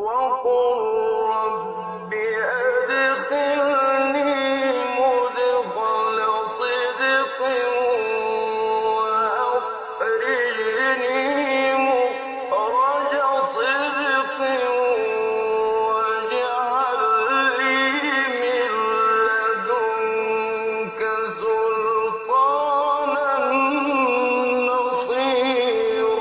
وقل رب أدخلني مدخل صدق وأخرجني مخرج صدق واجعل لي من لدنك سلطانا نصيرا.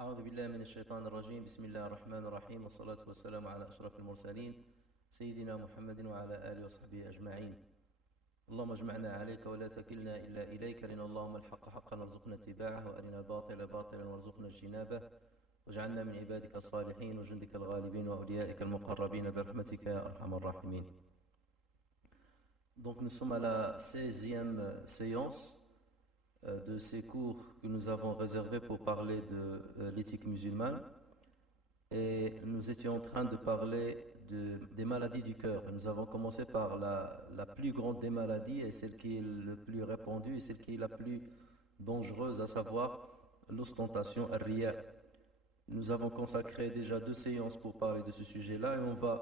أعوذ بالله من الشيطان الرجيم. بسم الله الرحمن الرحيم، والصلاة والسلام على أشرف المرسلين سيدنا محمد وعلى آله وصحبه أجمعين. اللهم اجمعنا عليك ولا تكلنا إلا إليك، لأن اللهم الحق حقا وارزقنا اتباعه، وأرنا الباطل باطلا وارزقنا اجتنابه، واجعلنا من عبادك الصالحين وجندك الغالبين وأوليائك المقربين برحمتك يا أرحم الراحمين. Donc nous sommes à la 16e séance de ces cours que nous avons réservés pour parler de l'éthique musulmane, et nous étions en train de parler des maladies du cœur. Nous avons commencé par la plus grande des maladies et celle qui est le plus répandue et celle qui est la plus dangereuse, à savoir l'ostentation, ar-riya. Nous avons consacré déjà 2 séances pour parler de ce sujet-là, et on va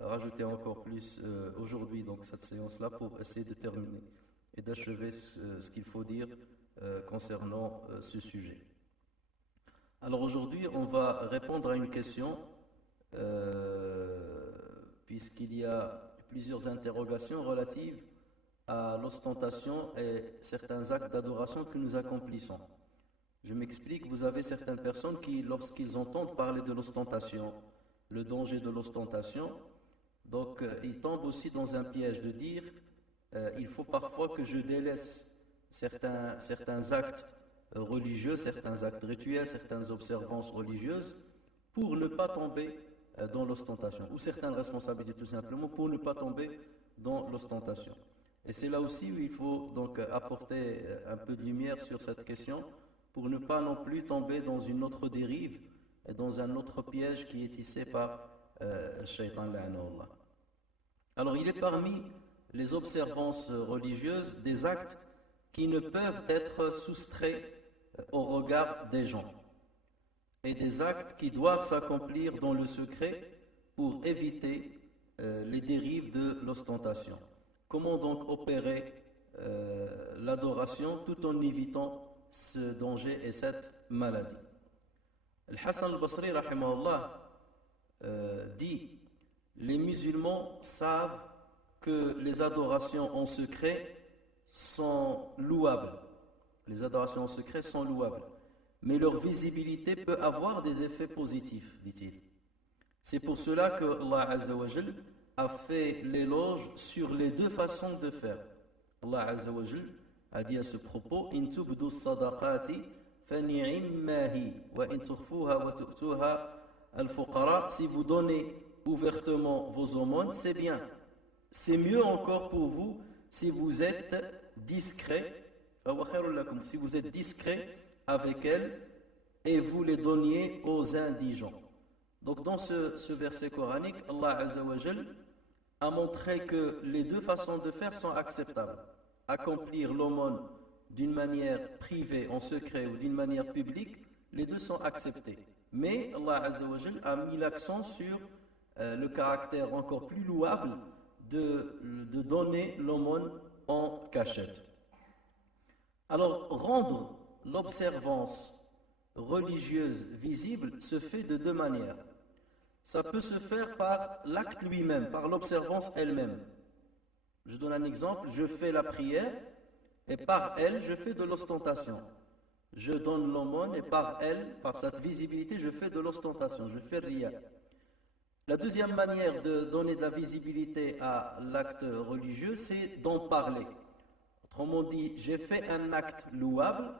rajouter encore plus aujourd'hui, donc cette séance-là, pour essayer de terminer et d'achever ce qu'il faut dire concernant ce sujet. Alors aujourd'hui, on va répondre à une question, puisqu'il y a plusieurs interrogations relatives à l'ostentation et certains actes d'adoration que nous accomplissons. Je m'explique, vous avez certaines personnes qui, lorsqu'ils entendent parler de l'ostentation, le danger de l'ostentation, donc ils tombent aussi dans un piège de dire il faut parfois que je délaisse certains actes religieux, certains actes rituels, certaines observances religieuses pour ne pas tomber dans l'ostentation, ou certaines responsabilités tout simplement pour ne pas tomber dans l'ostentation. Et c'est là aussi où il faut donc apporter un peu de lumière sur cette question pour ne pas non plus tomber dans une autre dérive et dans un autre piège qui est tissé par Shaitan la'anahullah. Alors il est parmi les observances religieuses des actes qui ne peuvent être soustraits au regard des gens, et des actes qui doivent s'accomplir dans le secret pour éviter les dérives de l'ostentation. Comment donc opérer l'adoration tout en évitant ce danger et cette maladie? Al-Hassan al-Basri rahimahullah dit: les musulmans savent que les adorations en secret sont louables. Les adorations en secret sont louables, mais leur visibilité peut avoir des effets positifs, dit-il. C'est pour cela que Allah Azza wa Jal a fait l'éloge sur les 2 façons de faire. Allah Azza wa Jal a dit à ce propos: in tubdu sadaqati fa ni'immahi wa in tukhfuha wa tu'tuha al-fuqara. Si vous donnez ouvertement vos aumônes, c'est bien. C'est mieux encore pour vous si vous êtes discret, si vous êtes discret avec elles et vous les donniez aux indigents. Donc dans ce verset coranique, Allah Azza wa Jal a montré que les 2 façons de faire sont acceptables. Accomplir l'aumône d'une manière privée, en secret, ou d'une manière publique, les 2 sont acceptés. Mais Allah Azza wa Jal a mis l'accent sur le caractère encore plus louable de donner l'aumône en cachette. Alors, rendre l'observance religieuse visible se fait de 2 manières. Ça peut se faire par l'acte lui-même, par l'observance elle-même. Je donne un exemple: je fais la prière et par elle, je fais de l'ostentation. Je donne l'aumône et par elle, par cette visibilité, je fais de l'ostentation, je fais riya. La deuxième manière de donner de la visibilité à l'acte religieux, c'est d'en parler. Autrement dit, j'ai fait un acte louable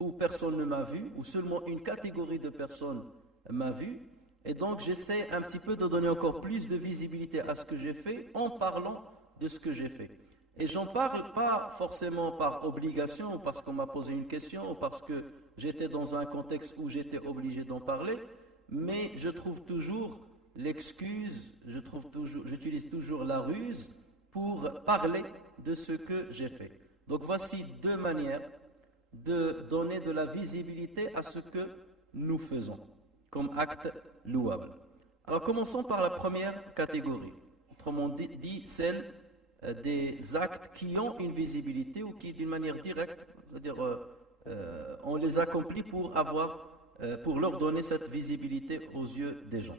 où personne ne m'a vu, où seulement une catégorie de personnes m'a vu, et donc j'essaie un petit peu de donner encore plus de visibilité à ce que j'ai fait en parlant de ce que j'ai fait. Et j'en parle pas forcément par obligation, ou parce qu'on m'a posé une question, ou parce que j'étais dans un contexte où j'étais obligé d'en parler, mais je trouve toujours l'excuse, j'utilise toujours la ruse pour parler de ce que j'ai fait. Donc voici 2 manières de donner de la visibilité à ce que nous faisons comme acte louable. Alors commençons par la première catégorie, autrement dit celle des actes qui ont une visibilité ou qui d'une manière directe, c'est-à-dire on les accomplit pour leur donner cette visibilité aux yeux des gens.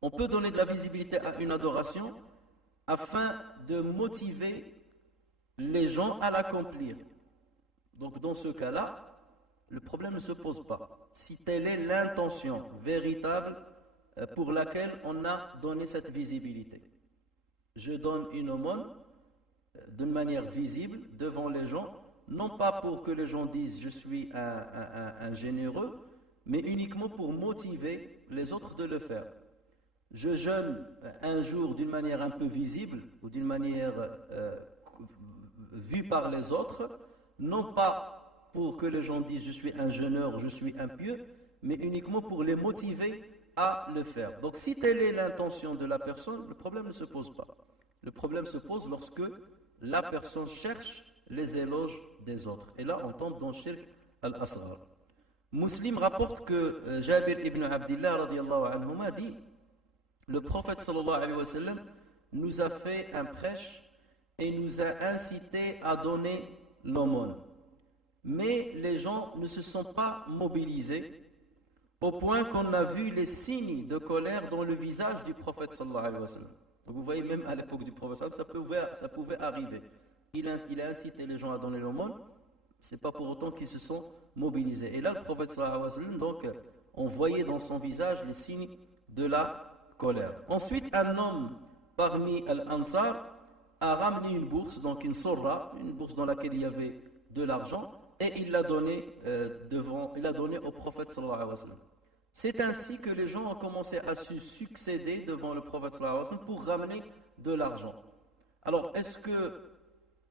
On peut donner de la visibilité à une adoration afin de motiver les gens à l'accomplir. Donc dans ce cas-là, le problème ne se pose pas. Si telle est l'intention véritable pour laquelle on a donné cette visibilité. Je donne une aumône d'une manière visible devant les gens, non pas pour que les gens disent je suis un généreux, mais uniquement pour motiver les autres de le faire. Je jeûne un jour d'une manière un peu visible ou d'une manière vue par les autres, non pas pour que les gens disent je suis un jeûneur, je suis un pieux, mais uniquement pour les motiver à le faire. Donc si telle est l'intention de la personne, le problème ne se pose pas. Le problème se pose lorsque la personne cherche les éloges des autres. Et là, on tombe dans Shirk al-Asghar. Muslim rapporte que Jabir ibn Abdillah radiallahu anhuma dit le prophète sallallahu alayhi wa sallam nous a fait un prêche et nous a incité à donner l'aumône. Mais les gens ne se sont pas mobilisés au point qu'on a vu les signes de colère dans le visage du prophète sallallahu alayhi wa sallam. Donc vous voyez, même à l'époque du prophète, ça pouvait arriver. Il a incité les gens à donner l'aumône, c'est pas pour autant qu'ils se sont mobilisés. Et là, le prophète sallallahu alayhi wa sallam, donc, on voyait dans son visage les signes de la colère. Ensuite, un homme parmi Al-Ansar a ramené une bourse, donc une sorra, une bourse dans laquelle il y avait de l'argent, et il l'a donné au prophète sallallahu alayhi wa sallam. C'est ainsi que les gens ont commencé à se succéder devant le prophète sallallahu alayhi wa sallam pour ramener de l'argent. Alors, est-ce que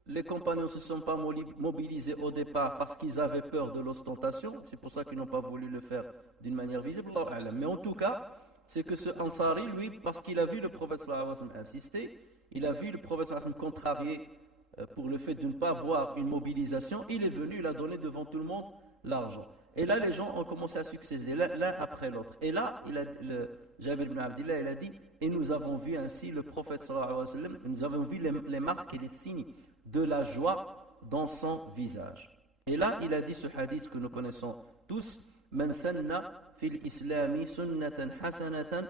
les compagnons ne se sont pas mobilisés au départ parce qu'ils avaient peur de l'ostentation? C'est pour ça qu'ils n'ont pas voulu le faire d'une manière visible. Mais en tout cas, c'est que ce Ansari, lui, parce qu'il a vu le prophète sallallahu alayhi wa sallam insister, il a vu le prophète sallallahu alayhi wa sallam contrarier pour le fait de ne pas voir une mobilisation, il est venu, il a donné devant tout le monde l'argent. Et là, les gens ont commencé à succéder l'un après l'autre. Et là, Jabir ibn Abdillah, il a dit, et nous avons vu ainsi le prophète sallallahu alayhi wa sallam, nous avons vu les marques et les signes de la joie dans son visage. Et là, il a dit ce hadith que nous connaissons tous, Man sanna fil islami sunnatan hasanatan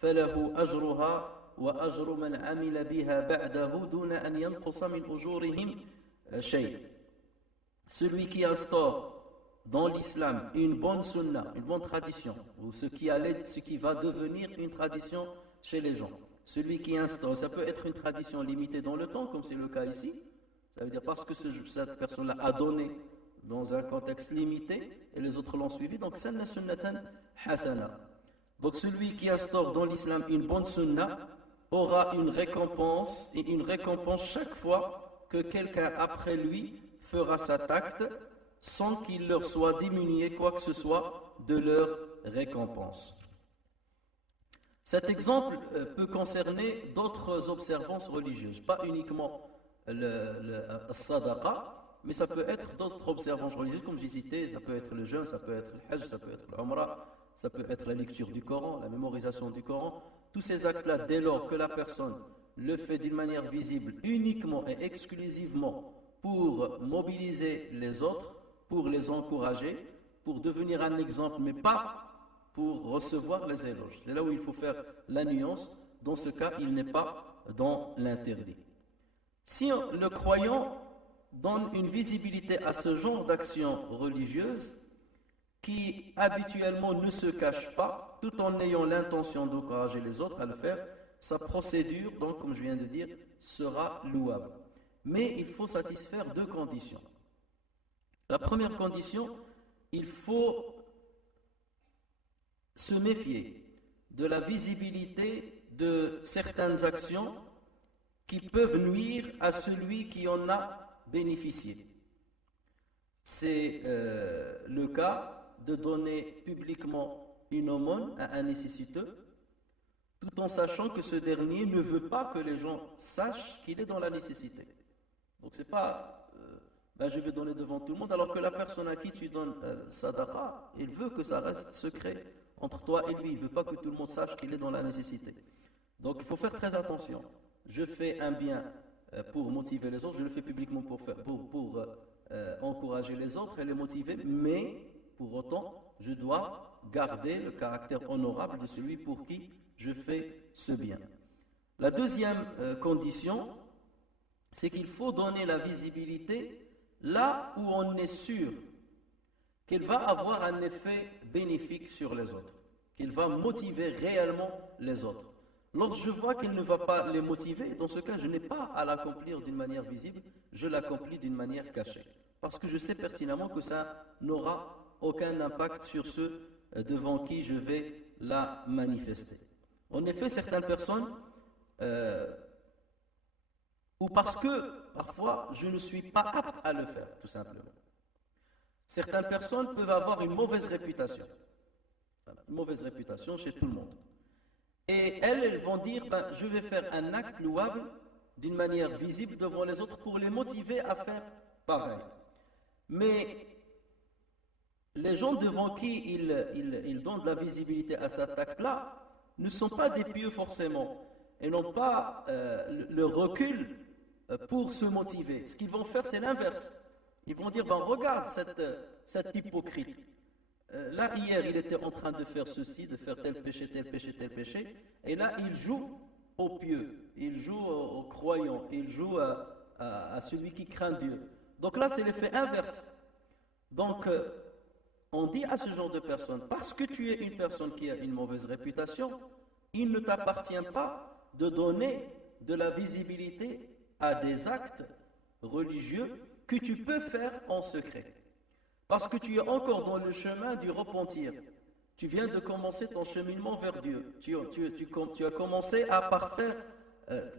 falahu ajruha wa ajru man amila biha ba'dahu duna an yanqusa min ujurihim shay. Celui qui instaure dans l'islam une bonne sunna, une bonne tradition, ou ce qui va devenir une tradition chez les gens. Celui qui instaure, ça peut être une tradition limitée dans le temps, comme c'est le cas ici. Ça veut dire parce que cette personne-là a donné dans un contexte limité et les autres l'ont suivi. Donc, sanna sunnatan hasana. Donc, celui qui instaure dans l'islam une bonne sunna aura une récompense, et une récompense chaque fois que quelqu'un après lui fera cet acte sans qu'il leur soit diminué quoi que ce soit de leur récompense. Cet exemple peut concerner d'autres observances religieuses, pas uniquement le sadaqa, mais ça peut être d'autres observances religieuses, comme j'ai cité, ça peut être le jeûne, ça peut être le hajj, ça peut être l'umrah, ça peut être la lecture du Coran, la mémorisation du Coran. Tous ces actes-là, dès lors que la personne le fait d'une manière visible, uniquement et exclusivement pour mobiliser les autres, pour les encourager, pour devenir un exemple, mais pas pour recevoir les éloges. C'est là où il faut faire la nuance. Dans ce cas, il n'est pas dans l'interdit. Si le croyant donne une visibilité à ce genre d'action religieuse, qui habituellement ne se cache pas, tout en ayant l'intention d'encourager les autres à le faire, sa procédure, donc comme je viens de dire, sera louable. Mais il faut satisfaire deux conditions. La première condition, il faut se méfier de la visibilité de certaines actions qui peuvent nuire à celui qui en a bénéficié. C'est le cas de donner publiquement une aumône à un nécessiteux, tout en sachant que ce dernier ne veut pas que les gens sachent qu'il est dans la nécessité. Donc c'est pas ben, je vais donner devant tout le monde, alors que la personne à qui tu donnes sadaqa, il veut que ça reste secret entre toi et lui. Il ne veut pas que tout le monde sache qu'il est dans la nécessité. Donc il faut faire très attention. Je fais un bien pour motiver les autres, je le fais publiquement pour encourager les autres et les motiver, mais pour autant, je dois garder le caractère honorable de celui pour qui je fais ce bien. La deuxième condition, c'est qu'il faut donner la visibilité là où on est sûr qu'elle va avoir un effet bénéfique sur les autres, qu'elle va motiver réellement les autres. Lorsque je vois qu'elle ne va pas les motiver, dans ce cas, je n'ai pas à l'accomplir d'une manière visible, je l'accomplis d'une manière cachée. Parce que je sais pertinemment que ça n'aura aucun impact sur ceux devant qui je vais la manifester. En effet, certaines personnes, ou parce que parfois je ne suis pas apte à le faire, tout simplement. Certaines personnes peuvent avoir une mauvaise réputation chez tout le monde. Et elles vont dire, ben, je vais faire un acte louable d'une manière visible devant les autres pour les motiver à faire pareil. Mais les gens devant qui ils donnent de la visibilité à cet acte-là ne sont pas des pieux forcément et n'ont pas le recul pour se motiver. Ce qu'ils vont faire, c'est l'inverse. Ils vont dire, ben, regarde cet hypocrite. Là, hier, il était en train de faire ceci, de faire tel péché, tel péché, tel péché, et là, il joue au pieux, il joue au croyant, il joue à celui qui craint Dieu. Donc là, c'est l'effet inverse. Donc, on dit à ce genre de personne, parce que tu es une personne qui a une mauvaise réputation, il ne t'appartient pas de donner de la visibilité à des actes religieux que tu peux faire en secret. Parce que tu es encore dans le chemin du repentir. Tu viens de commencer ton cheminement vers Dieu. Tu as commencé à parfaire,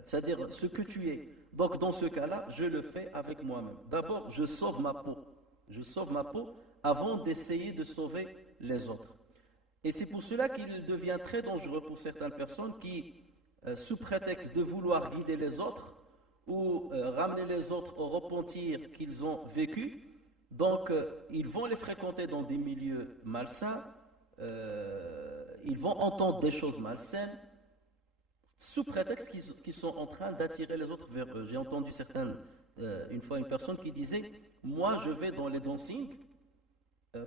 c'est-à-dire ce que tu es. Donc dans ce cas-là, je le fais avec moi-même. D'abord, je sauve ma peau. Je sauve ma peau avant d'essayer de sauver les autres. Et c'est pour cela qu'il devient très dangereux pour certaines personnes qui, sous prétexte de vouloir guider les autres ou ramener les autres au repentir qu'ils ont vécu, donc ils vont les fréquenter dans des milieux malsains, ils vont entendre des choses malsaines, sous prétexte qu'ils sont en train d'attirer les autres vers eux. J'ai entendu une fois une personne qui disait, moi je vais dans les dancing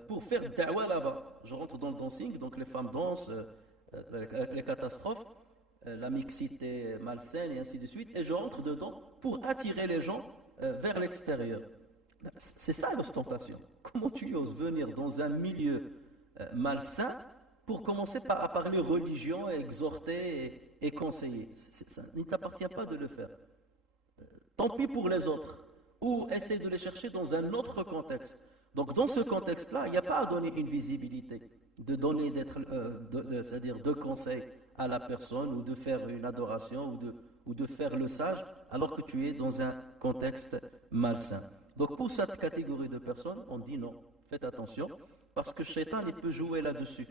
pour faire da'wa là-bas. Je rentre dans le dancing, donc les femmes dansent, les catastrophes, la mixité malsaine et ainsi de suite, et je rentre dedans pour attirer les gens vers l'extérieur. C'est ça l'ostentation. Comment tu oses venir dans un milieu malsain pour commencer à parler religion, et exhorter et conseiller? Ça, il ne t'appartient pas de le faire. Tant pis pour les autres. Ou essaye de les chercher dans un autre contexte. Donc dans ce contexte-là, il n'y a pas à donner une visibilité, de donner c'est-à-dire de conseils à la personne, ou de faire une adoration, ou de faire le sage, alors que tu es dans un contexte malsain. Donc pour cette catégorie de personnes, on dit non, faites attention, parce que Shaitan, il peut jouer là-dessus.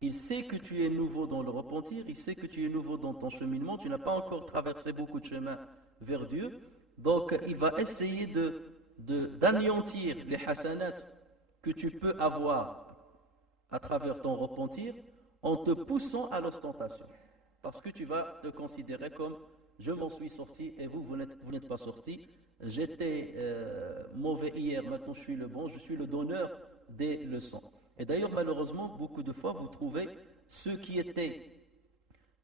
Il sait que tu es nouveau dans le repentir, il sait que tu es nouveau dans ton cheminement, tu n'as pas encore traversé beaucoup de chemins vers Dieu, donc il va essayer d'anéantir les hasanats que tu peux avoir à travers ton repentir en te poussant à l'ostentation. Parce que tu vas te considérer comme je m'en suis sorti et vous n'êtes pas sorti. J'étais mauvais hier, maintenant je suis le bon, je suis le donneur des leçons. Et d'ailleurs, malheureusement, beaucoup de fois, vous trouvez ceux qui étaient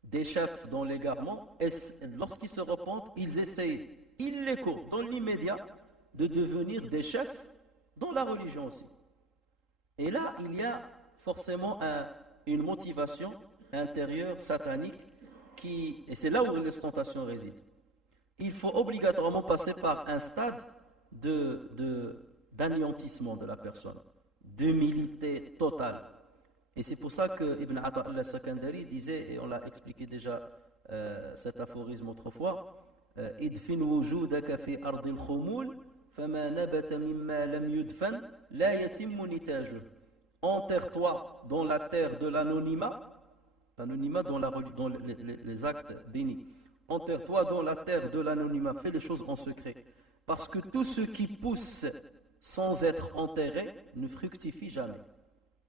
des chefs dans l'égarement, et lorsqu'ils se repentent, ils essayent illéco, dans l'immédiat, de devenir des chefs dans la religion aussi. Et là, il y a forcément une motivation intérieure satanique et c'est là où l'ostentation réside. Il faut obligatoirement passer par un stade d'anéantissement de la personne, d'humilité totale. Et c'est pour ça que Ibn Ata al-Sakandari disait, et on l'a expliqué déjà cet aphorisme autrefois, idfin wujudaka fi ardil khumul, fama nabata mimma lam yudfan, la yatimmu nitajuh. Enterre-toi dans la terre de l'anonymat, l'anonymat dans les actes bénis. Enterre-toi dans la terre de l'anonymat, fais les choses en secret. Parce que tout ce qui pousse sans être enterré ne fructifie jamais.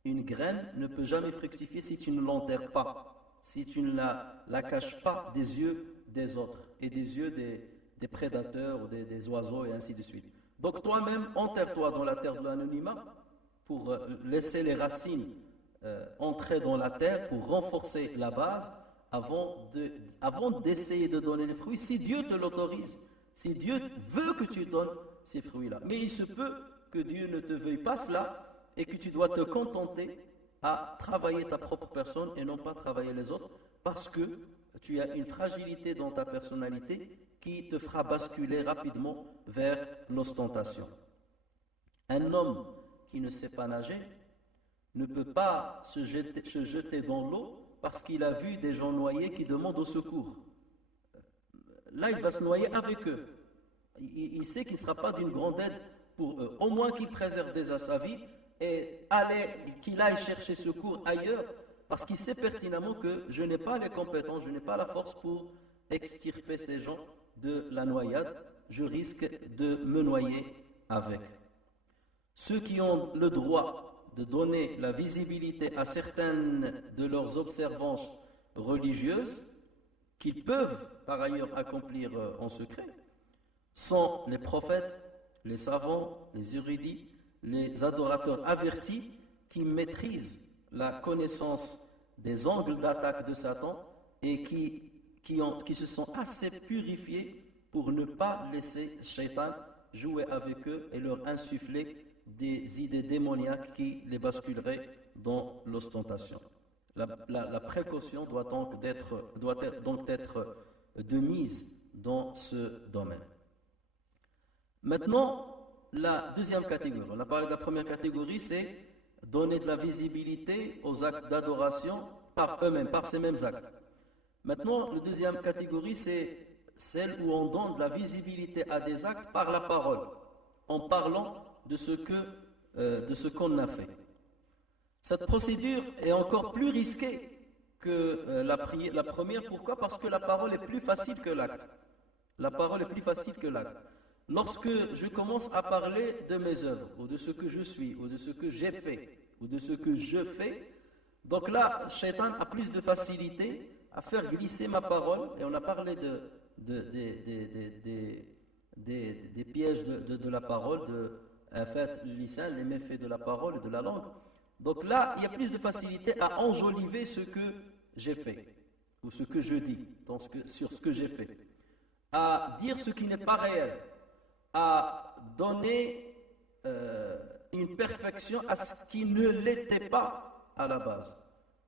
Une graine ne peut jamais fructifier si tu ne l'enterres pas, si tu ne la caches pas des yeux des autres et des yeux des prédateurs ou des oiseaux et ainsi de suite. Donc toi-même, enterre-toi dans la terre de l'anonymat pour laisser les racines entrer dans la terre pour renforcer la base avant d'essayer de donner les fruits, si Dieu te l'autorise, si Dieu veut que tu donnes ces fruits-là. Mais il se peut que Dieu ne te veuille pas cela et que tu dois te contenter à travailler ta propre personne et non pas travailler les autres parce que tu as une fragilité dans ta personnalité qui te fera basculer rapidement vers l'ostentation. Un homme qui ne sait pas nager ne peut pas se jeter dans l'eau parce qu'il a vu des gens noyés qui demandent au secours. Là, il va se noyer avec eux. Il sait qu'il ne sera pas d'une grande aide pour eux. Au moins qu'il préserve déjà sa vie et qu'il aille chercher secours ailleurs parce qu'il sait pertinemment que je n'ai pas les compétences, je n'ai pas la force pour extirper ces gens de la noyade. Je risque de me noyer avec. Ceux qui ont le droit de donner la visibilité à certaines de leurs observances religieuses, qu'ils peuvent par ailleurs accomplir en secret, sont les prophètes, les savants, les érudits, les adorateurs avertis qui maîtrisent la connaissance des angles d'attaque de Satan et qui se sont assez purifiés pour ne pas laisser Shaitan jouer avec eux et leur insuffler des idées démoniaques qui les basculeraient dans l'ostentation. La précaution doit donc être de mise dans ce domaine. Maintenant, la deuxième catégorie. On a parlé de la première catégorie, c'est donner de la visibilité aux actes d'adoration par eux-mêmes, par ces mêmes actes. Maintenant, la deuxième catégorie, c'est celle où on donne de la visibilité à des actes par la parole, en parlant de ce qu'on a fait. Cette procédure est encore plus risquée que la première. Pourquoi? Parce que la parole est plus facile que l'acte. La parole est plus facile que l'acte. Lorsque je commence à parler de mes œuvres, ou de ce que je suis, ou de ce que j'ai fait, ou de ce que je fais, donc là, Shaitan a plus de facilité à faire glisser ma parole, et on a parlé des pièges de la parole, les méfaits de la parole et de la langue. Donc là, il y a plus de facilité à enjoliver ce que j'ai fait, ou ce que je dis sur ce que j'ai fait, à dire ce qui n'est pas réel, à donner une perfection à ce qui ne l'était pas à la base.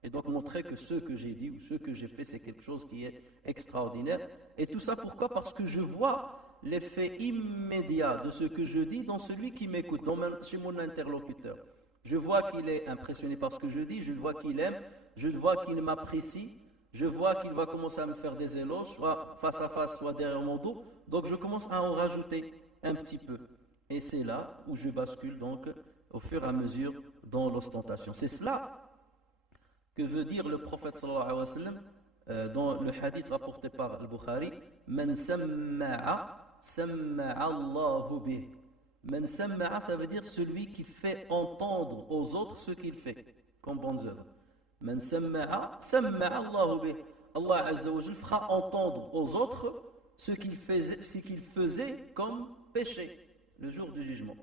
Et donc montrer que ce que j'ai dit ou ce que j'ai fait, c'est quelque chose qui est extraordinaire. Et tout ça pourquoi? Parce que je vois l'effet immédiat de ce que je dis dans celui qui m'écoute, chez mon interlocuteur. Je vois qu'il est impressionné par ce que je dis, je vois qu'il aime, je vois qu'il m'apprécie, je vois qu'il va commencer à me faire des éloges, soit face à face, soit derrière mon dos. Donc je commence à en rajouter un petit peu. Et c'est là où je bascule donc au fur et à mesure dans l'ostentation. C'est cela que veut dire le prophète sallallahu alayhi wa sallam dans le hadith rapporté par al-Bukhari: Man samma'a samma'a Allahu bih. Man samma'a, ça veut dire celui qui fait entendre aux autres ce qu'il fait comme bonnes œuvres. Man samma'a samma'a Allahu bih. Allah azza wa jalla fera entendre aux autres ce qu'il faisait comme péché le jour du jugement.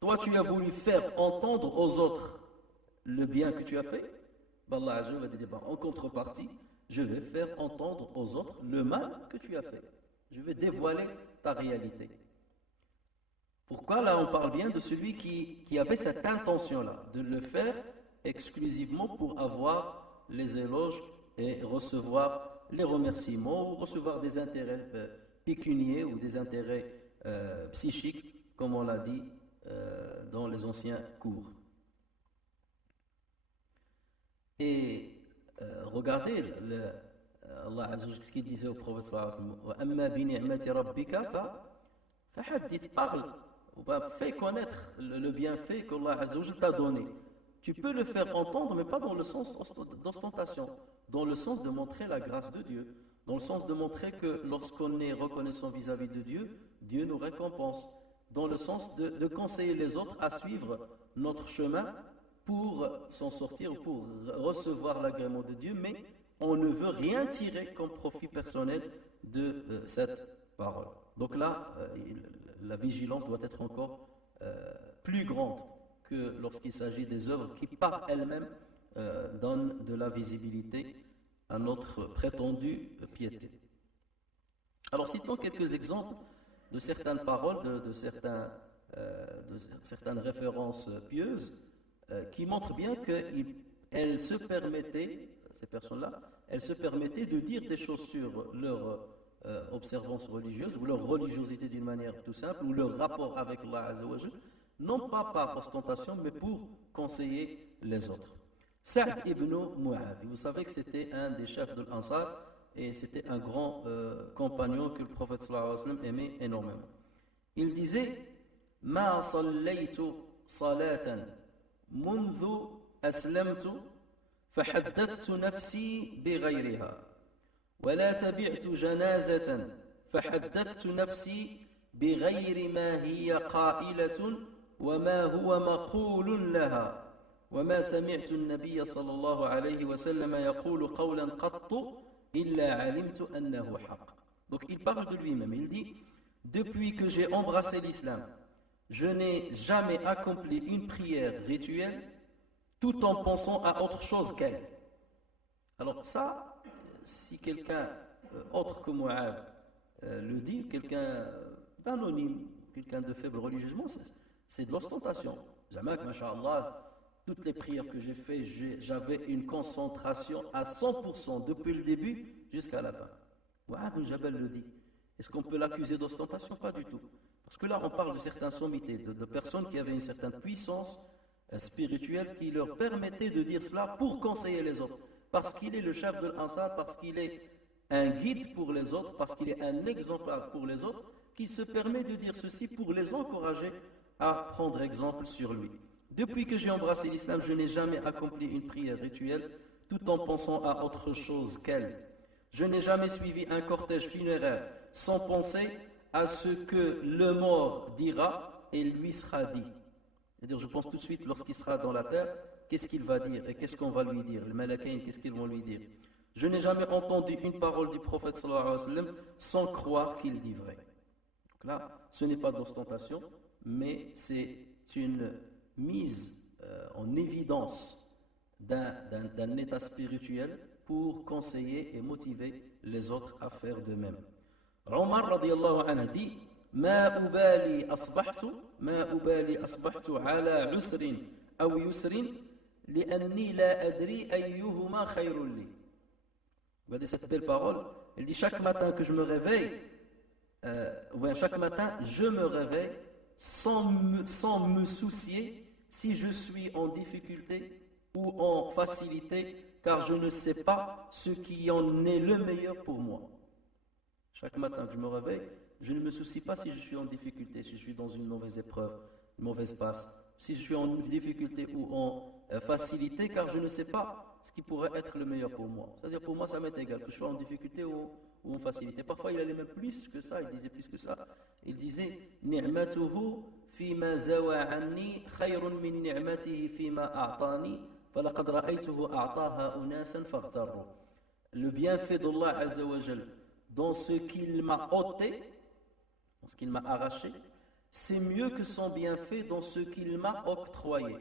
Toi, tu as voulu faire entendre aux autres le bien que tu as fait. Allah Azza wa Jalla va dire, en contrepartie, je vais faire entendre aux autres le mal que tu as fait. Je vais dévoiler ta réalité. Pourquoi là on parle bien de celui qui avait cette intention-là, de le faire exclusivement pour avoir les éloges et recevoir les remerciements ou recevoir des intérêts pécuniaires ou des intérêts psychiques, comme on l'a dit dans les anciens cours. Et regardez Allah Azza wa Jalla, ce qu'il disait au prophète sallallahu alayhi wa sallam, parle, fais connaître le bienfait qu'Allah Azza wa Jalla t'a donné. Tu peux le faire entendre, mais pas dans le sens d'ostentation, dans le sens de montrer la grâce de Dieu, dans le sens de montrer que lorsqu'on est reconnaissant vis-à-vis de Dieu, Dieu nous récompense. dans le sens de conseiller les autres à suivre notre chemin pour s'en sortir, pour recevoir l'agrément de Dieu, mais on ne veut rien tirer comme profit personnel de cette parole. Donc là, la vigilance doit être encore plus grande que lorsqu'il s'agit des œuvres qui par elles-mêmes donnent de la visibilité à notre prétendue piété. Alors citons quelques exemples de certaines paroles, de certaines références pieuses qui montrent bien qu'elles se permettaient, ces personnes-là, elles se permettaient de dire des choses sur leur observance religieuse ou leur religiosité d'une manière tout simple ou leur rapport avec Allah Azza wa Jal, non pas par ostentation mais pour conseiller les autres. Sa'd ibn Mu'adh, vous savez que c'était un des chefs de l'Ansar et c'était un grand compagnon que le prophète sallallahu alayhi wa sallam aimait énormément. Il disait ما صليت صلاة منذ أسلمت فحدثت نفسي بغيرها ولا تبعت جنازة فحدثت نفسي بغير ما هي قائلة وما هو مقول لها وما سمعت النبي صلى الله عليه وسلم يقول قولا قط إلا علمت أنه حق. Donc il parle de lui-même, il dit depuis que j'ai embrassé l'islam, je n'ai jamais accompli une prière rituelle tout en pensant à autre chose qu'elle. Alors ça, si quelqu'un autre que Mu'adh le dit, quelqu'un d'anonyme, quelqu'un de faible religieusement, c'est de l'ostentation. Jamais que, masha'Allah, toutes les prières que j'ai faites, j'avais une concentration à 100% depuis le début jusqu'à la fin. Mu'adh bin Jabal le dit. Est-ce qu'on peut l'accuser d'ostentation? Pas du tout. Parce que là, on parle de certaines sommités, de personnes qui avaient une certaine puissance spirituelle qui leur permettait de dire cela pour conseiller les autres. Parce qu'il est le chef de l'Ansar, parce qu'il est un guide pour les autres, parce qu'il est un exemplaire pour les autres, qu'il se permet de dire ceci pour les encourager à prendre exemple sur lui. Depuis que j'ai embrassé l'islam, je n'ai jamais accompli une prière rituelle tout en pensant à autre chose qu'elle. Je n'ai jamais suivi un cortège funéraire sans penser à ce que le mort dira et lui sera dit. C'est-à-dire, je pense tout de suite, lorsqu'il sera dans la terre, qu'est-ce qu'il va dire et qu'est-ce qu'on va lui dire? Les malakaïn, qu'est-ce qu'ils vont lui dire? Je n'ai jamais entendu une parole du prophète sallallahu alayhi wa sallam sans croire qu'il dit vrai. Donc là, ce n'est pas d'ostentation, mais c'est une mise en évidence d'un état spirituel pour conseiller et motiver les autres à faire de même. Omar radiallahu anhu dit ما أبالي أصبحت على عسر أو يسر لأني لا أدري أيهما خير لي. Regardez cette belle parole. Elle dit chaque matin que je me réveille, chaque matin je me réveille sans me soucier si je suis en difficulté ou en facilité, car je ne sais pas ce qui en est le meilleur pour moi. Chaque matin que je me réveille, je ne me soucie pas si je suis en difficulté, si je suis dans une mauvaise épreuve, une mauvaise passe, si je suis en difficulté ou en facilité, car je ne sais pas ce qui pourrait être le meilleur pour moi. C'est-à-dire pour moi, ça m'est égal, que je sois en difficulté ou en facilité. Parfois, il allait même plus que ça, il disait plus que ça. Il disait نِعْمَتُهُ فِيمَا زَوَى عَنِّي خَيْرٌ مِّن نِعْمَتِهِ فِيمَا أَعْطَانِي فَلَقَدْ رَأَيْتُهُ أَعْطَاهَا أُنَاسًا فَاغْتَرُّوا. Le bienfait d'Allah Azza wa Jal dans ce qu'il m'a ôté, dans ce qu'il m'a arraché, c'est mieux que son bienfait dans ce qu'il m'a octroyé.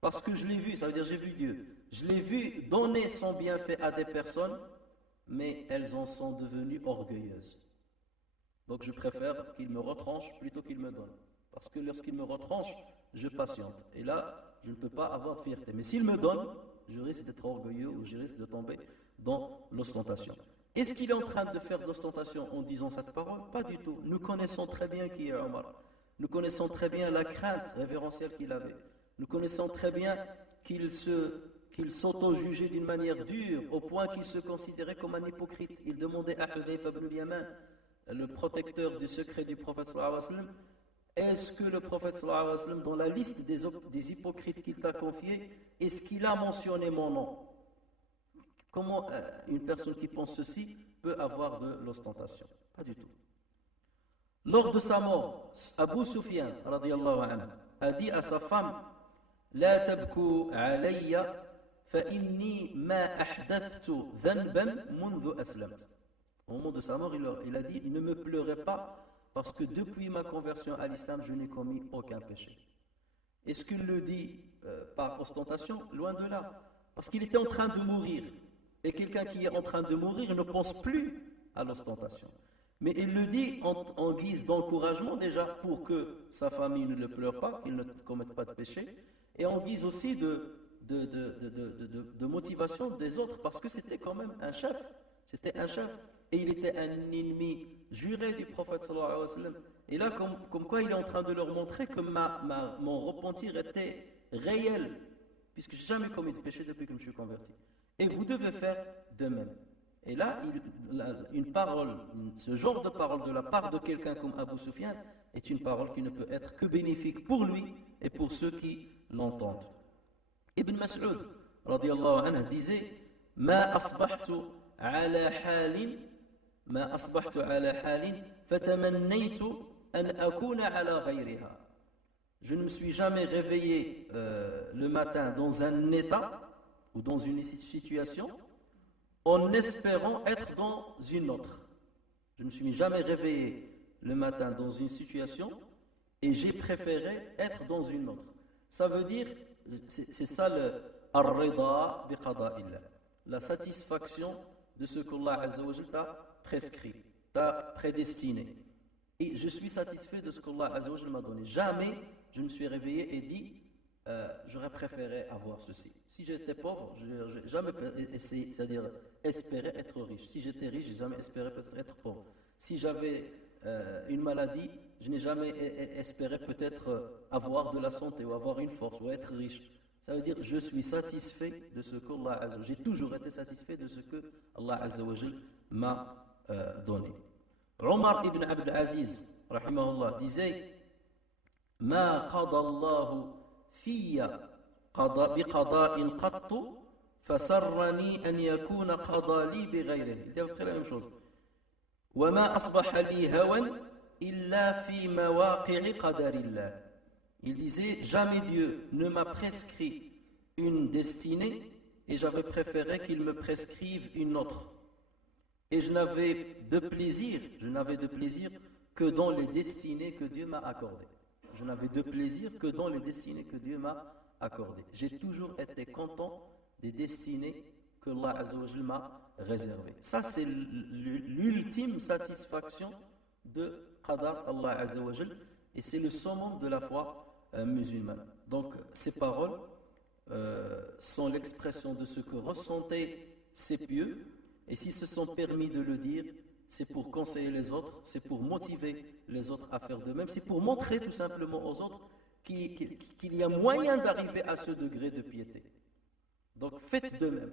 Parce que je l'ai vu, ça veut dire j'ai vu Dieu. Je l'ai vu donner son bienfait à des personnes, mais elles en sont devenues orgueilleuses. Donc je préfère qu'il me retranche plutôt qu'il me donne. Parce que lorsqu'il me retranche, je patiente. Et là, je ne peux pas avoir de fierté. Mais s'il me donne, je risque d'être orgueilleux ou je risque de tomber dans l'ostentation. Est-ce qu'il est en train de faire de l'ostentation en disant cette parole? Pas du tout. Nous connaissons très bien qui est Omar. Nous connaissons très bien la crainte révérentielle qu'il avait. Nous connaissons très bien qu'il s'auto-jugeait d'une manière dure, au point qu'il se considérait comme un hypocrite. Il demandait à Hudayfa ibn al-Yaman, le protecteur du secret du prophète sallallahu alayhi wa sallam, est-ce que le prophète sallallahu alayhi wa sallam, dans la liste des hypocrites qu'il t'a confié, est-ce qu'il a mentionné mon nom? Comment une personne qui pense ceci peut avoir de l'ostentation? Pas du tout. Lors de sa mort, Abu Sufyan radiallahu anhu, a dit à sa femme لا تبكوا علي فإني ما أحدثت ذنبا منذ أسلمت. Au moment de sa mort, il a dit ne me pleurez pas parce que depuis ma conversion à l'islam, je n'ai commis aucun péché. Est-ce qu'il le dit par ostentation? Loin de là. Parce qu'il était en train de mourir. Et quelqu'un qui est en train de mourir ne pense plus à l'ostentation. Mais il le dit en guise d'encouragement déjà pour que sa famille ne le pleure pas, qu'il ne commette pas de péché, et en guise aussi de motivation des autres, parce que c'était quand même un chef. C'était un chef. Et il était un ennemi juré du prophète sallallahu alayhi wa sallam. Et là, comme quoi il est en train de leur montrer que mon repentir était réel, puisque je n'ai jamais commis de péché depuis que je me suis converti. Et vous devez faire de même. Et là, une parole, ce genre de parole de la part de quelqu'un comme Abu Sufyan est une parole qui ne peut être que bénéfique pour lui et pour ceux qui l'entendent. Ibn Mas'ud, radiallahu anhu, disait ما أصبحت على حال ما أصبحت على حال فتمنيت أن أكون على غيرها. Je ne me suis jamais réveillé le matin dans un état ou dans une situation en espérant être dans une autre. Je ne me suis jamais réveillé le matin dans une situation et j'ai préféré être dans une autre. Ça veut dire, c'est ça le ar-rida bi qada'illah, la satisfaction de ce qu'Allah Azza wa Jalla t'a prescrit, t'a prédestiné. Et je suis satisfait de ce qu'Allah Azza wa Jalla m'a donné. Jamais je me suis réveillé et dit j'aurais préféré avoir ceci. Si j'étais pauvre, je n'ai jamais essayé, c'est-à-dire espéré être riche. Si j'étais riche, je n'ai jamais espéré peut-être être pauvre. Si j'avais une maladie, je n'ai jamais espéré peut-être avoir de la santé ou avoir une force ou être riche. Ça veut dire je suis satisfait de ce qu'Allah Azza wa Jalla. J'ai toujours été satisfait de ce que Allah Azza wa Jalla m'a donné. Omar ibn Abd al-Aziz, rahimahullah, disait ما قضى الله في بقضاء قط فسرني أن يكون قضى لي بغيره. Il dit à peu près la même chose. وما أصبح لي هوى إلا في مواقع قدر الله. Il disait jamais Dieu ne m'a prescrit une destinée et j'avais préféré qu'il me prescrive une autre. Et je n'avais de plaisir que dans les destinées que Dieu m'a accordées. Je n'avais de plaisir que dans les destinées que Dieu m'a accordées. J'ai toujours été content des destinées que Allah Azza wa Jalla m'a réservées. Ça, c'est l'ultime satisfaction de Qadar Allah Azza wa Jalla et c'est le summum de la foi musulmane. Donc, ces paroles sont l'expression de ce que ressentaient ces pieux. Et s'ils se sont permis de le dire, c'est pour conseiller les autres, c'est pour motiver les autres à faire de même, c'est pour montrer tout simplement aux autres qu'il y a moyen d'arriver à ce degré de piété. Donc faites de même.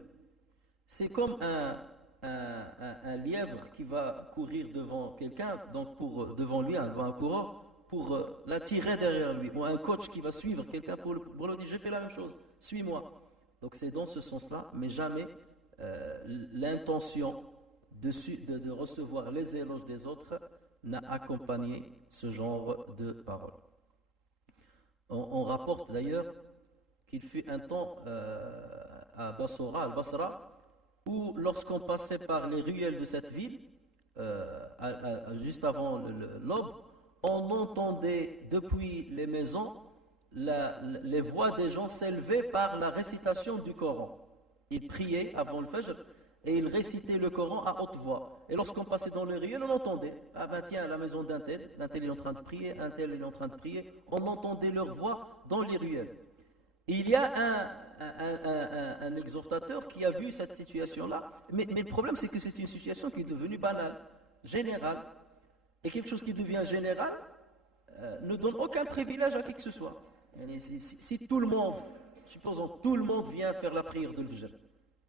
C'est comme un lièvre qui va courir devant quelqu'un, donc devant lui, devant un coureur, pour l'attirer derrière lui, ou un coach qui va suivre quelqu'un pour lui dire j'ai fait la même chose, suis-moi. Donc c'est dans ce sens-là, mais jamais l'intention de recevoir les éloges des autres n'a accompagné ce genre de paroles. On rapporte d'ailleurs qu'il fut un temps à Bassora, al-Basra, où lorsqu'on passait par les ruelles de cette ville, juste avant l'aube, on entendait depuis les maisons les voix des gens s'élever par la récitation du Coran. Ils priaient avant le Fajr et ils récitaient le Coran à haute voix. Et lorsqu'on passait dans les ruelles, on entendait. Ah ben tiens, à la maison d'un tel est en train de prier, un tel est en train de prier. On entendait leur voix dans les ruelles. Et il y a un exhortateur qui a vu cette situation-là. Mais le problème, c'est que c'est une situation qui est devenue banale, générale. Et quelque chose qui devient général ne donne aucun privilège à qui que ce soit. Si tout le monde, supposons tout le monde vient faire la prière de l'Fajr,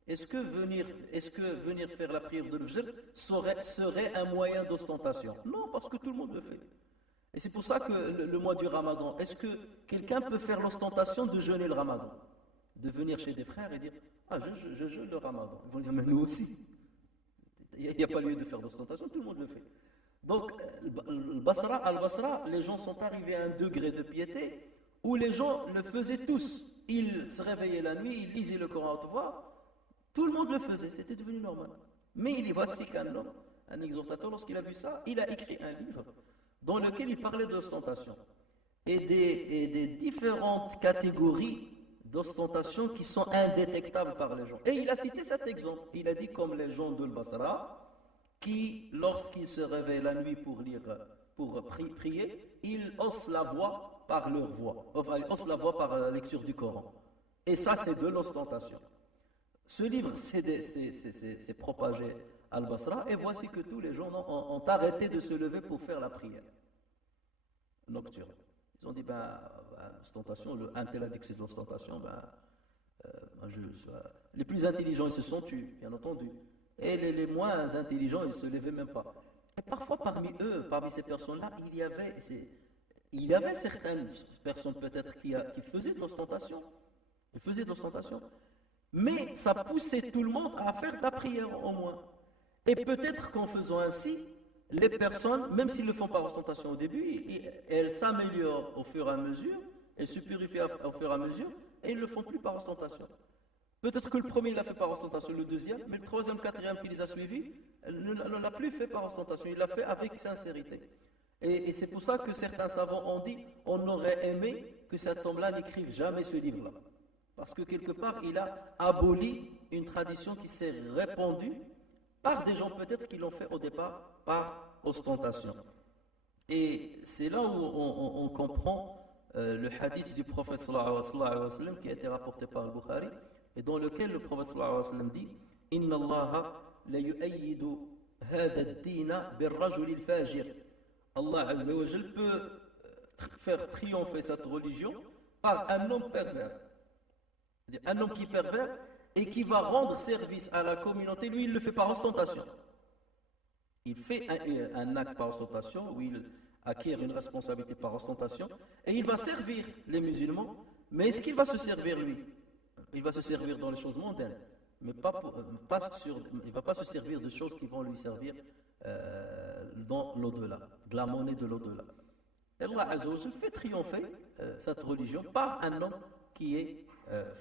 est-ce que venir faire la prière de l'Fajr serait un moyen d'ostentation? Non, parce que tout le monde le fait. Et c'est pour ça que le mois du Ramadan, est-ce que quelqu'un peut faire l'ostentation de jeûner le Ramadan? De venir chez des frères et dire ah, je jeûne le Ramadan. Ils vont dire mais nous aussi. Il n'y a pas lieu de faire d'ostentation, tout le monde le fait. Donc, Al-Basra, les gens sont arrivés à un degré de piété où les gens le faisaient tous. Ils se réveillaient la nuit, ils lisaient le Coran à haute voix, tout le monde le faisait, c'était devenu normal. Mais il y voici qu'un homme, un exhortateur, lorsqu'il a vu ça, il a écrit un livre dans lequel il parlait d'ostentation et des différentes catégories d'ostentation qui sont indétectables par les gens. Et il a cité cet exemple. Il a dit comme les gens de Basra, qui, lorsqu'ils se réveillent la nuit pour lire, pour prier, ils haussent la voix par leur voix, enfin, ils haussent la voix par la lecture du Coran. Et ça, c'est de l'ostentation. Ce livre s'est propagé à Al-Basra, et voici que tous les gens ont arrêté de se lever pour faire la prière nocturne. Ils ont dit, l'ostentation, un tel a dit que c'est de l'ostentation, les plus intelligents, ils se sont tus, bien entendu. Et les moins intelligents, ils ne se levaient même pas. Et parfois, parmi eux, parmi ces personnes-là, il y avait certaines personnes peut-être qui faisaient de l'ostentation. Ils faisaient de l'ostentation. Mais ça poussait tout le monde à faire de la prière au moins. Et peut-être qu'en faisant ainsi, les personnes, même s'ils ne le font pas ostentation au début, elles s'améliorent au fur et à mesure, elles se purifient au fur et à mesure, et ils ne le font plus par ostentation. Peut-être que le premier l'a fait par ostentation, le deuxième, mais le troisième, quatrième qui les a suivis, ne l'a plus fait par ostentation, il l'a fait avec sincérité. Et c'est pour ça que certains savants ont dit, on aurait aimé que cet homme-là n'écrive jamais ce livre-là. Parce que quelque part, il a aboli une tradition qui s'est répandue par des gens peut-être qui l'ont fait au départ par ostentation. Et c'est là où on comprend le hadith du prophète sallallahu alayhi wa sallam qui a été rapporté par le Bukhari et dans lequel le prophète sallallahu alayhi wa sallam dit Inna Allah la yu'ayyidu hada ad-dina bir-rajul al-fajir. Allah azza wa jal peut faire triompher cette religion par un homme pervers. Un homme qui est pervers et qui va rendre service à la communauté, lui il le fait par ostentation. Il fait un acte par ostentation, où il acquiert une responsabilité par ostentation, et il va servir les musulmans, mais est-ce qu'il va se servir lui? Il va se servir dans les choses mondaines, mais il ne va pas se servir de choses qui vont lui servir dans l'au-delà, de la monnaie de l'au-delà. Allah Azzawajal fait triompher cette religion par un homme qui est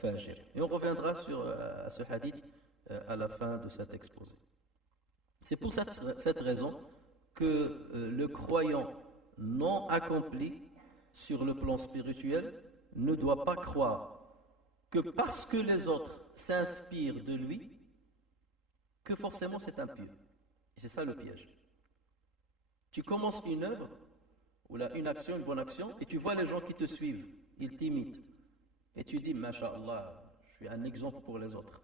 fajir. Et on reviendra à ce hadith à la fin de cet exposé. C'est pour cette raison que le croyant non accompli sur le plan spirituel ne doit pas croire que parce que les autres s'inspirent de lui, que forcément c'est impieux. Et c'est ça le piège. Tu commences une œuvre, ou là, une action, une bonne action, et tu vois les gens qui te suivent, ils t'imitent. Et tu dis, Masha'Allah, je suis un exemple pour les autres.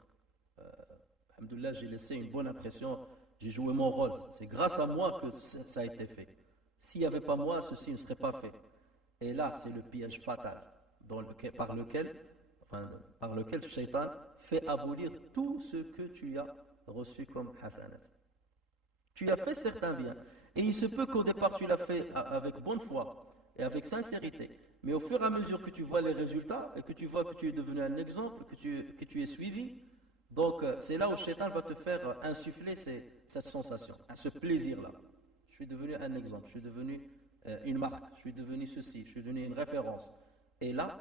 Alhamdoulilah, j'ai laissé une bonne impression, j'ai joué mon rôle. C'est grâce à moi que ça a été fait. S'il n'y avait pas moi, ceci ne serait pas fait. Et là, c'est le piège fatal par lequel Shaitan fait abolir tout ce que tu as reçu comme hasanat. Tu as fait certains biens. Et il se peut qu'au départ, tu l'as fait avec bonne foi et avec sincérité. Mais au fur et à mesure que tu vois les résultats et que tu vois que tu es devenu un exemple, que tu es suivi, donc c'est là où Shaitan va te faire insuffler cette sensation, ce plaisir-là. Je suis devenu un exemple, je suis devenu une marque, je suis devenu ceci, je suis devenu une référence. Et là,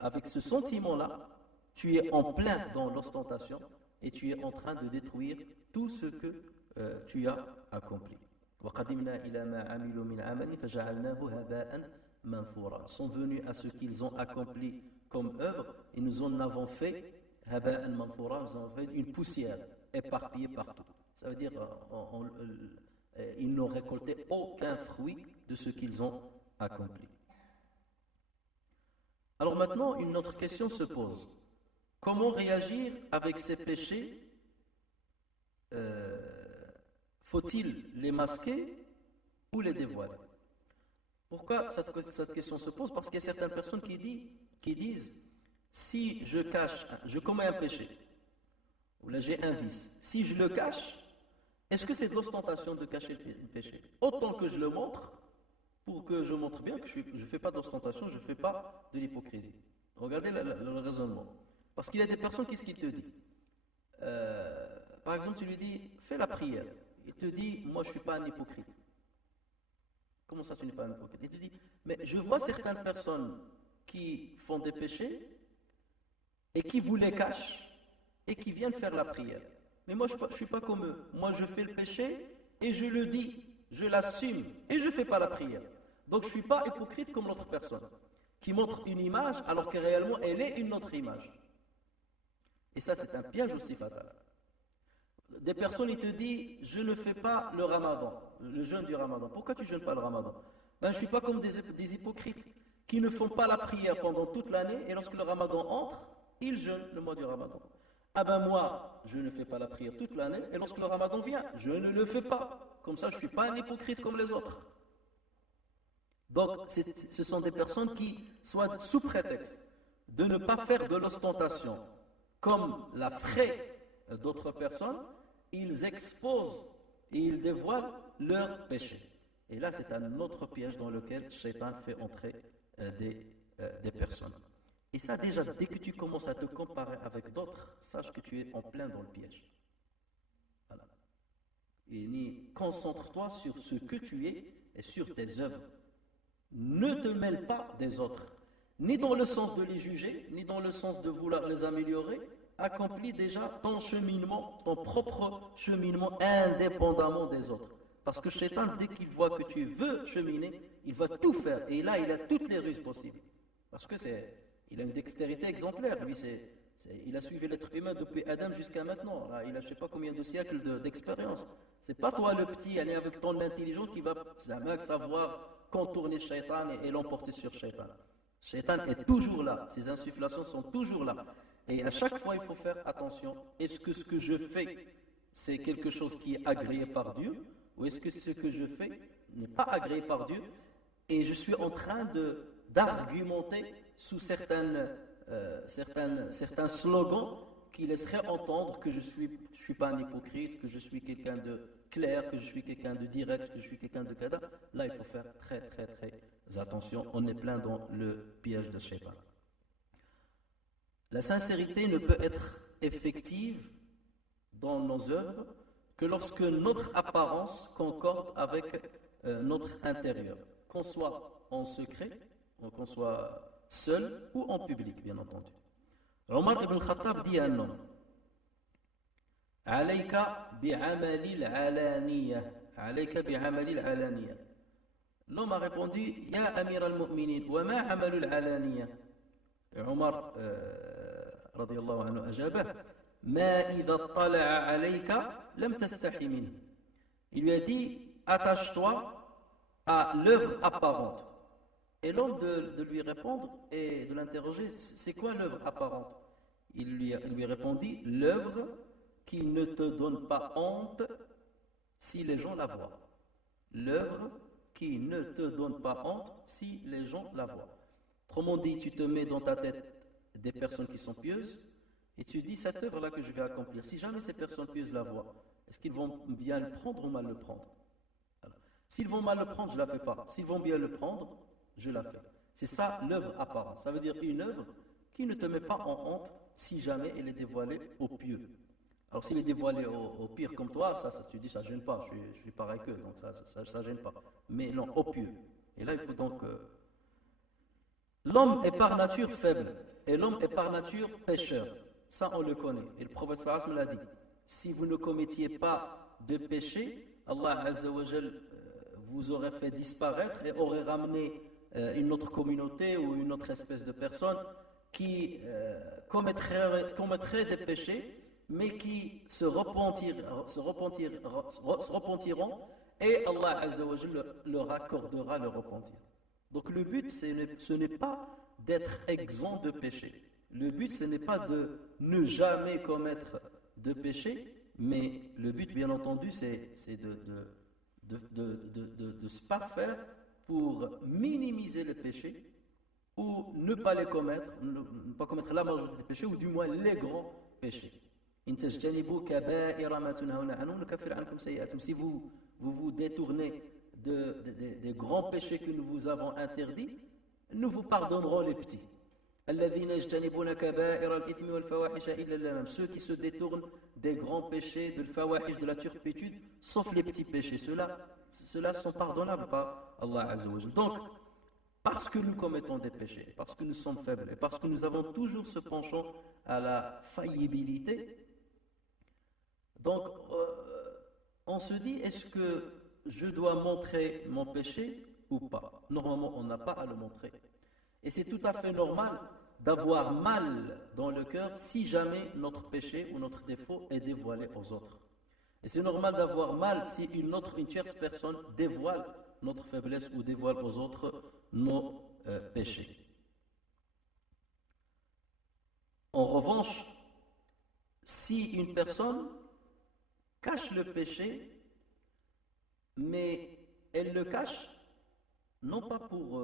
avec ce sentiment-là, tu es en plein dans l'ostentation et tu es en train de détruire tout ce que tu as accompli. وَقَدِمْنَا إِلَى مَا عَمِلُوا مِنْ عَمَلٍ فَجَعَلْنَاهُ هَبَاءً مَنْثُورًا. Sont venus à ce qu'ils ont accompli comme œuvre et nous en avons fait هَبَاءً مَنْثُورًا, nous en avons fait une poussière éparpillée partout. Ça veut dire ils n'ont récolté aucun fruit de ce qu'ils ont accompli. Alors maintenant, une autre question se pose. Comment réagir avec ces péchés? Faut-il les masquer ou les dévoiler? Pourquoi cette question se pose? Parce qu'il y a certaines personnes qui disent, si je commets un péché, ou là j'ai un vice, si je le cache, est-ce que c'est de l'ostentation de cacher le péché? Autant que je le montre, pour que je montre bien que je ne fais pas d'ostentation, je ne fais pas de l'hypocrisie. Regardez le raisonnement. Parce qu'il y a des personnes, qu'est-ce qu'il te dit? Par exemple, tu lui dis, fais la prière. Il te dit, moi je ne suis pas un hypocrite. Comment ça, tu n'es pas un hypocrite? Il te dit, mais je vois certaines personnes qui font des péchés et qui vous les cachent et qui viennent faire la prière. Mais moi, je ne suis pas comme eux. Moi, je fais le péché et je le dis, je l'assume et je ne fais pas la prière. Donc, je ne suis pas hypocrite comme l'autre personne qui montre une image alors que réellement, elle est une autre image. Et ça, c'est un piège aussi fatal. Des personnes, ils te disent, je ne fais pas le ramadan, le jeûne du ramadan. Pourquoi tu ne jeûnes pas le ramadan? Ben, je ne suis pas comme des hypocrites qui ne font pas la prière pendant toute l'année et lorsque le ramadan entre, ils jeûnent le mois du ramadan. Ah ben moi, je ne fais pas la prière toute l'année et lorsque le ramadan vient, je ne le fais pas. Comme ça, je ne suis pas un hypocrite comme les autres. Donc, ce sont des personnes qui, soit sous prétexte de ne pas faire de l'ostentation, comme la feraient d'autres personnes, ils exposent et ils dévoilent leurs péchés. Et là, c'est un autre piège dans lequel Shaitan fait entrer des personnes. Et ça, déjà, dès que tu commences à te comparer avec d'autres, sache que tu es en plein dans le piège. Voilà. Et concentre-toi sur ce que tu es et sur tes œuvres. Ne te mêle pas des autres, ni dans le sens de les juger, ni dans le sens de vouloir les améliorer. Accomplis déjà ton cheminement, ton propre cheminement, indépendamment des autres. Parce que Shaitan, dès qu'il voit que tu veux cheminer, il va tout faire. Et là, il a toutes les ruses possibles. Parce que il a une dextérité exemplaire. Lui, il a suivi l'être humain depuis Adam jusqu'à maintenant. Là, il a je ne sais pas combien de siècles d'expérience. C'est pas toi le petit, aller avec ton intelligence qui va savoir contourner Shaitan et l'emporter sur Shaitan. Shaitan est toujours là, ses insufflations sont toujours là. Et à chaque fois, il faut faire attention. Est-ce que ce que je fais, c'est quelque chose qui est agréé par Dieu, ou est-ce que ce que je fais n'est pas agréé par Dieu, et je suis en train d'argumenter sous certains slogans qui laisseraient entendre que je suis pas un hypocrite, que je suis quelqu'un de clair, que je suis quelqu'un de direct, que je suis quelqu'un de kada. Là, il faut faire très très très attention. On est plein dans le piège de Shaitan. La sincérité ne peut être effective dans nos œuvres que lorsque notre apparence concorde avec notre intérieur, qu'on soit en secret, qu'on soit seul ou en public, bien entendu. Omar ibn Khattab dit à un homme, عليك بعمل العلانية عليك بعمل العلانية. L'homme a répondu, Ya Amir al-Mu'minin, wa ma amalu al-alaniya. Omar radiallahu anhu ajabah, Ma idha tala'a alayka, lam tastahi minhu. Il lui a dit, attache-toi à l'œuvre apparente. Et l'homme de lui répondre et de l'interroger, c'est quoi l'œuvre apparente? Il lui répondit, l'œuvre qui ne te donne pas honte si les gens la voient. L'œuvre qui ne te donne pas honte si les gens la voient. Autrement dit, tu te mets dans ta tête des personnes qui sont pieuses et tu dis, cette œuvre-là que je vais accomplir, si jamais ces personnes pieuses la voient, est-ce qu'ils vont bien le prendre ou mal le prendre? S'ils vont mal le prendre, je ne la fais pas. S'ils vont bien le prendre, je la fais. C'est ça l'œuvre apparente. Ça veut dire une œuvre qui ne te met pas en honte si jamais elle est dévoilée aux pieux. Alors s'il est dévoilé au pire comme toi, ça tu dis ça gêne pas, je suis pareil qu'eux, donc ça gêne pas. Mais non, au pieux. Et là il faut donc... L'homme est par nature faible et l'homme est par nature pécheur. Ça on le connaît. Et le prophète sallallahu l'a dit. Si vous ne commettiez pas de péché, Allah Azza wa Jal vous aurait fait disparaître et aurait ramené une autre communauté ou une autre espèce de personne qui commettrait des péchés mais qui se repentiront et Allah Azza wa Jal leur accordera le repentir. Donc le but, ce n'est pas d'être exempt de péché. Le but, ce n'est pas de ne jamais commettre de péché, mais le but, bien entendu, c'est de se parfaire pour minimiser les péchés ou ne pas les commettre, ne pas commettre la majorité des péchés, ou du moins les grands péchés. Si vous détournez des grands péchés que nous vous avons interdits, nous vous pardonnerons les petits. Ceux qui se détournent des grands péchés, de fawahish, de la turpitude, sauf les petits péchés, ceux-là, ceux-là sont pardonnables par Allah Azza wa Jal. Donc, parce que nous commettons des péchés, parce que nous sommes faibles, et parce que nous avons toujours ce penchant à la faillibilité, donc on se dit, est-ce que je dois montrer mon péché ou pas? Normalement, on n'a pas à le montrer. Et c'est tout à fait normal d'avoir mal dans le cœur si jamais notre péché ou notre défaut est dévoilé aux autres. Et c'est normal d'avoir mal si une tierce personne dévoile notre faiblesse ou dévoile aux autres nos péchés. En revanche, si une personne cache le péché, mais elle le cache non pas pour...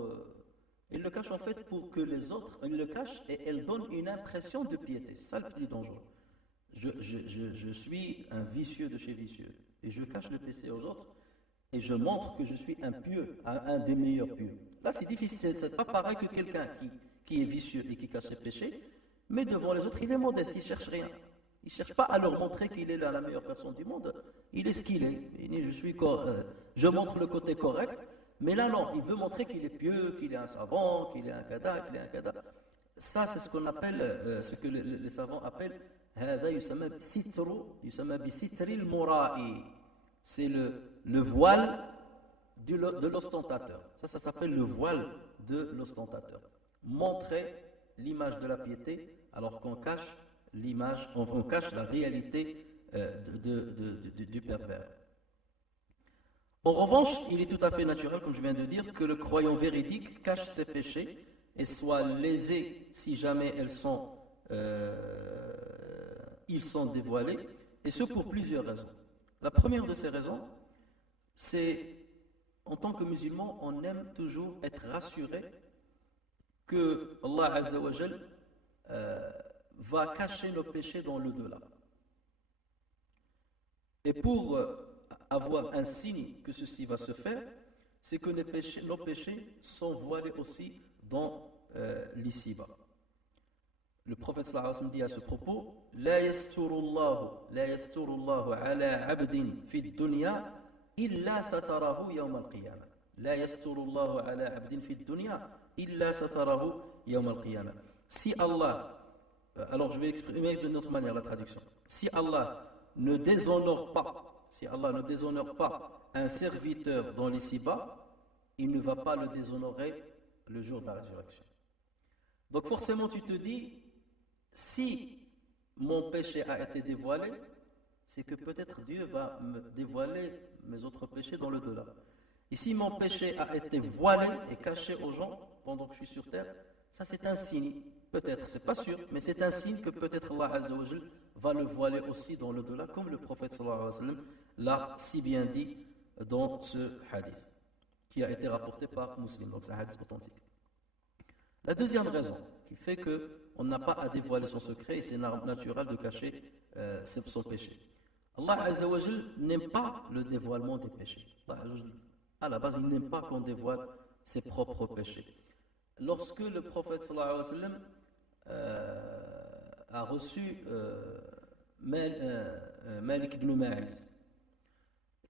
elle le cache en fait pour que les autres, elle le cache et elle donne une impression de piété. C'est ça le plus dangereux. Je suis un vicieux de chez vicieux et je cache le péché aux autres et je montre que je suis un pieux, un des meilleurs pieux. Là, c'est difficile, c'est pas pareil que quelqu'un qui est vicieux et qui cache ses péchés, mais devant les autres, il est modeste, il cherche rien. Il ne cherche pas à leur montrer qu'il est la meilleure personne du monde. Il est ce qu'il est. Il dit, je montre le côté correct, mais là, non, il veut montrer qu'il est pieux, qu'il est un savant, qu'il est un kada, qu'il est un kada. Ça, c'est ce qu'on appelle, ce que les savants appellent, هذا يسمى بستر المرائي. C'est le voile de l'ostentateur. Ça s'appelle le voile de l'ostentateur. Montrer l'image de la piété alors qu'on cache l'image, on cache la réalité du pervers. En revanche, il est tout à fait naturel, comme je viens de dire, que le croyant véridique cache ses péchés et soit lésé si jamais ils sont dévoilés, et ce pour plusieurs raisons. La première de ces raisons, c'est en tant que musulman, on aime toujours être rassuré que Allah Azza wa Jal va cacher nos péchés dans l'au-delà. Et pour avoir un signe que ceci va se faire, c'est que nos péchés sont voilés aussi dans l'ici-bas. Le prophète sallallahu alayhi wa sallam dit à ce propos, لا يستر الله على عبد في الدنيا إلا ستره يوم القيامة. لا يستر الله على عبد في الدنيا إلا ستره يوم القيامة. Si Allah, alors je vais exprimer d'une autre manière la traduction. Si Allah ne déshonore pas un serviteur dans l'ici-bas, il ne va pas le déshonorer le jour de la résurrection. Donc forcément tu te dis, si mon péché a été dévoilé, c'est que peut-être Dieu va me dévoiler mes autres péchés dans le delà. Et si mon péché a été voilé et caché aux gens pendant que je suis sur terre, ça c'est un signe, peut-être, c'est pas sûr, mais c'est un signe que peut-être Allah Azza wa Jal va le voiler aussi dans le delà, comme le prophète sallallahu alayhi wa sallam l'a si bien dit dans ce hadith, qui a été rapporté par Muslim, donc c'est un hadith authentique. La deuxième raison qui fait qu'on n'a pas à dévoiler son secret, et c'est naturel de cacher son péché. Allah Azza wa Jal n'aime pas le dévoilement des péchés. À la base, il n'aime pas qu'on dévoile ses propres péchés. Lorsque le prophète sallallahu alayhi wa sallam a reçu Malik ibn Ma'iz,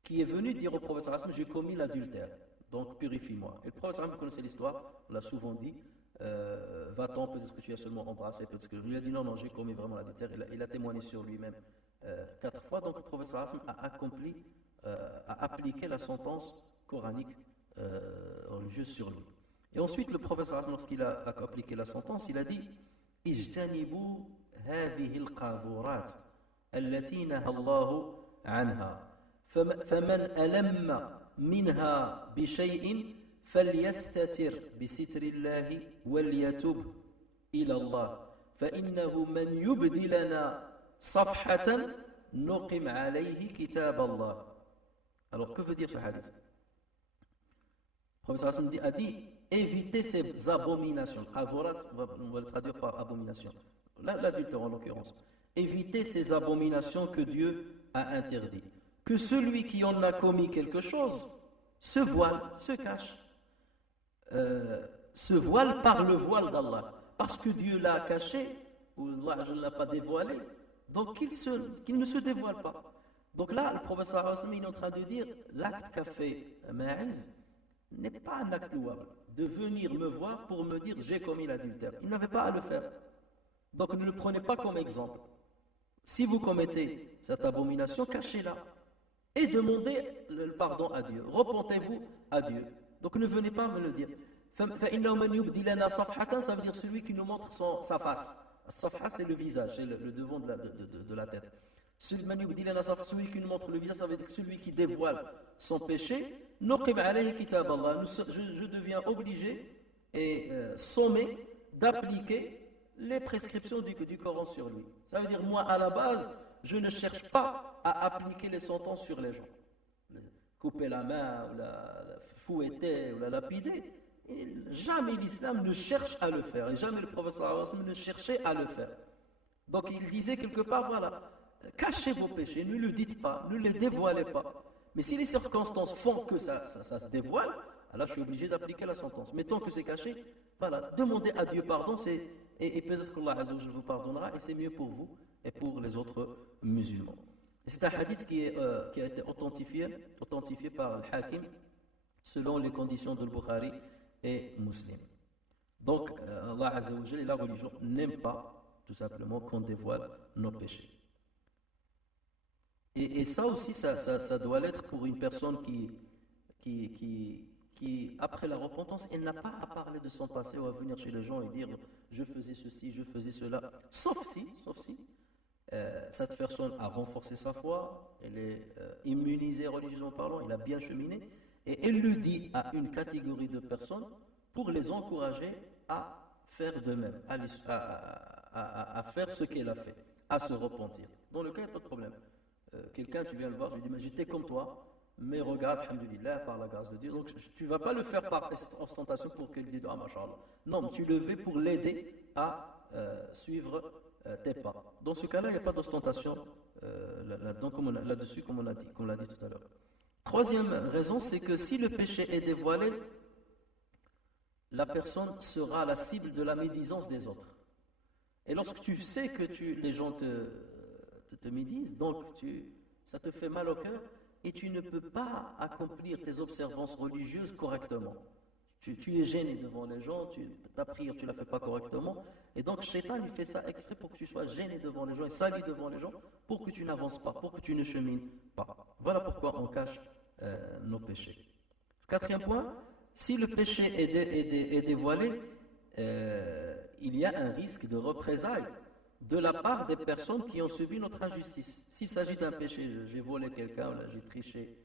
qui est venu dire au prophète sallallahu alayhi wa sallam, j'ai commis l'adultère, donc purifie-moi. Et le prophète sallallahu alayhi wa sallam, vous connaissez l'histoire, on l'a souvent dit, va-t'en, peut-être que tu as seulement embrassé, peut-être que je lui ai dit non, j'ai commis vraiment l'adultère, il a témoigné sur lui-même 4 fois, donc le prophète sallallahu alayhi wa sallam a appliqué la sentence coranique religieuse sur lui. Et ensuite, le prophète sallallahu alayhi wa sallam, lorsqu'il a appliqué la sentence, il a dit اجتنبوا هذه القاذورات التي نهى الله عنها فمن ألم منها بشيء فليستتر بستر الله وليتب إلى الله فإنه من يبدي لنا صفحة نقم عليه كتاب الله. Alors que veut dire ce hadith? Le prophète sallallahu alayhi wa sallam a dit évitez ces abominations. Avorat, on va le traduire par abomination. L'adultère en l'occurrence. Évitez ces abominations que Dieu a interdites. Que celui qui en a commis quelque chose se voile, se cache. Se voile par le voile d'Allah. Parce que Dieu l'a caché, ou Allah ne l'a pas dévoilé, donc qu'il ne se dévoile pas. Donc là, le prophète sallallahu alayhi wa sallam, il est en train de dire, l'acte qu'a fait Maïz n'est pas un acte louable. De venir me voir pour me dire j'ai commis l'adultère. Il n'avait pas à le faire. Donc ne le prenez pas comme exemple. Si vous commettez cette abomination, cachez-la et demandez le pardon à Dieu. Repentez-vous à Dieu. Donc ne venez pas me le dire. فإنه من يبدي لنا صفحة, ça veut dire celui qui nous montre sa face. Safha, c'est le visage, c'est le devant de la tête. Celui qui nous montre le visage, ça veut dire celui qui dévoile son péché. نقم عليه كتاب الله. Je deviens obligé et sommé d'appliquer les prescriptions du Coran sur lui. Ça veut dire, moi, à la base, je ne cherche pas à appliquer les sentences sur les gens. Couper la main, ou la fouetter, ou la lapider. Et jamais l'islam ne cherche à le faire. Et jamais le prophète sallallahu alayhi wa sallam ne cherchait à le faire. Donc il disait quelque part, voilà, cachez vos péchés, ne le dites pas, ne les dévoilez pas. Mais si les circonstances font que ça se dévoile, alors je suis obligé d'appliquer la sentence. Mais tant que c'est caché, voilà, demandez à Dieu pardon, et peut-être qu'Allah Azza wa Jalla vous pardonnera, et c'est mieux pour vous et pour les autres musulmans. Et c'est un hadith qui a été authentifié par le Hakim, selon les conditions de Bukhari et Muslim. Donc, Allah Azza wa Jalla et la religion n'aiment pas, tout simplement, qu'on dévoile nos péchés. Et ça aussi, ça doit l'être pour une personne qui, après la repentance, elle n'a pas à parler de son passé ou à venir chez les gens et dire je faisais ceci, je faisais cela. Sauf si cette personne a renforcé sa foi, elle est immunisée religieusement parlant, elle a bien cheminé, et elle le dit à une catégorie de personnes pour les encourager à faire de même, à faire ce qu'elle a fait, à se repentir. Dans le cas, il n'y a pas de problème. Quelqu'un, tu viens le voir, je lui dis, mais j'étais comme toi, mais regarde, alhamdoulilah, par la grâce de Dieu. Donc tu ne vas pas le faire par ostentation pour qu'elle dise, ah, machallah. Non, tu le fais pour l'aider à suivre tes pas. Dans ce cas-là, il n'y a pas d'ostentation là-dessus, comme on l'a dit tout à l'heure. Troisième raison, c'est que si le péché est dévoilé, la personne sera la cible de la médisance des autres. Et lorsque tu sais que les gens te médisent, donc ça te fait mal au cœur et tu ne peux pas accomplir tes observances religieuses correctement. Tu es gêné devant les gens, ta prière tu ne la fais pas correctement, et donc Shaitan il fait ça exprès pour que tu sois gêné devant les gens et sali devant les gens, pour que tu n'avances pas, pour que tu ne chemines pas. Voilà pourquoi on cache nos péchés. Quatrième point, si le péché est dévoilé, il y a un risque de représailles de la part des personnes qui ont subi notre injustice. S'il s'agit d'un péché, j'ai volé quelqu'un, j'ai triché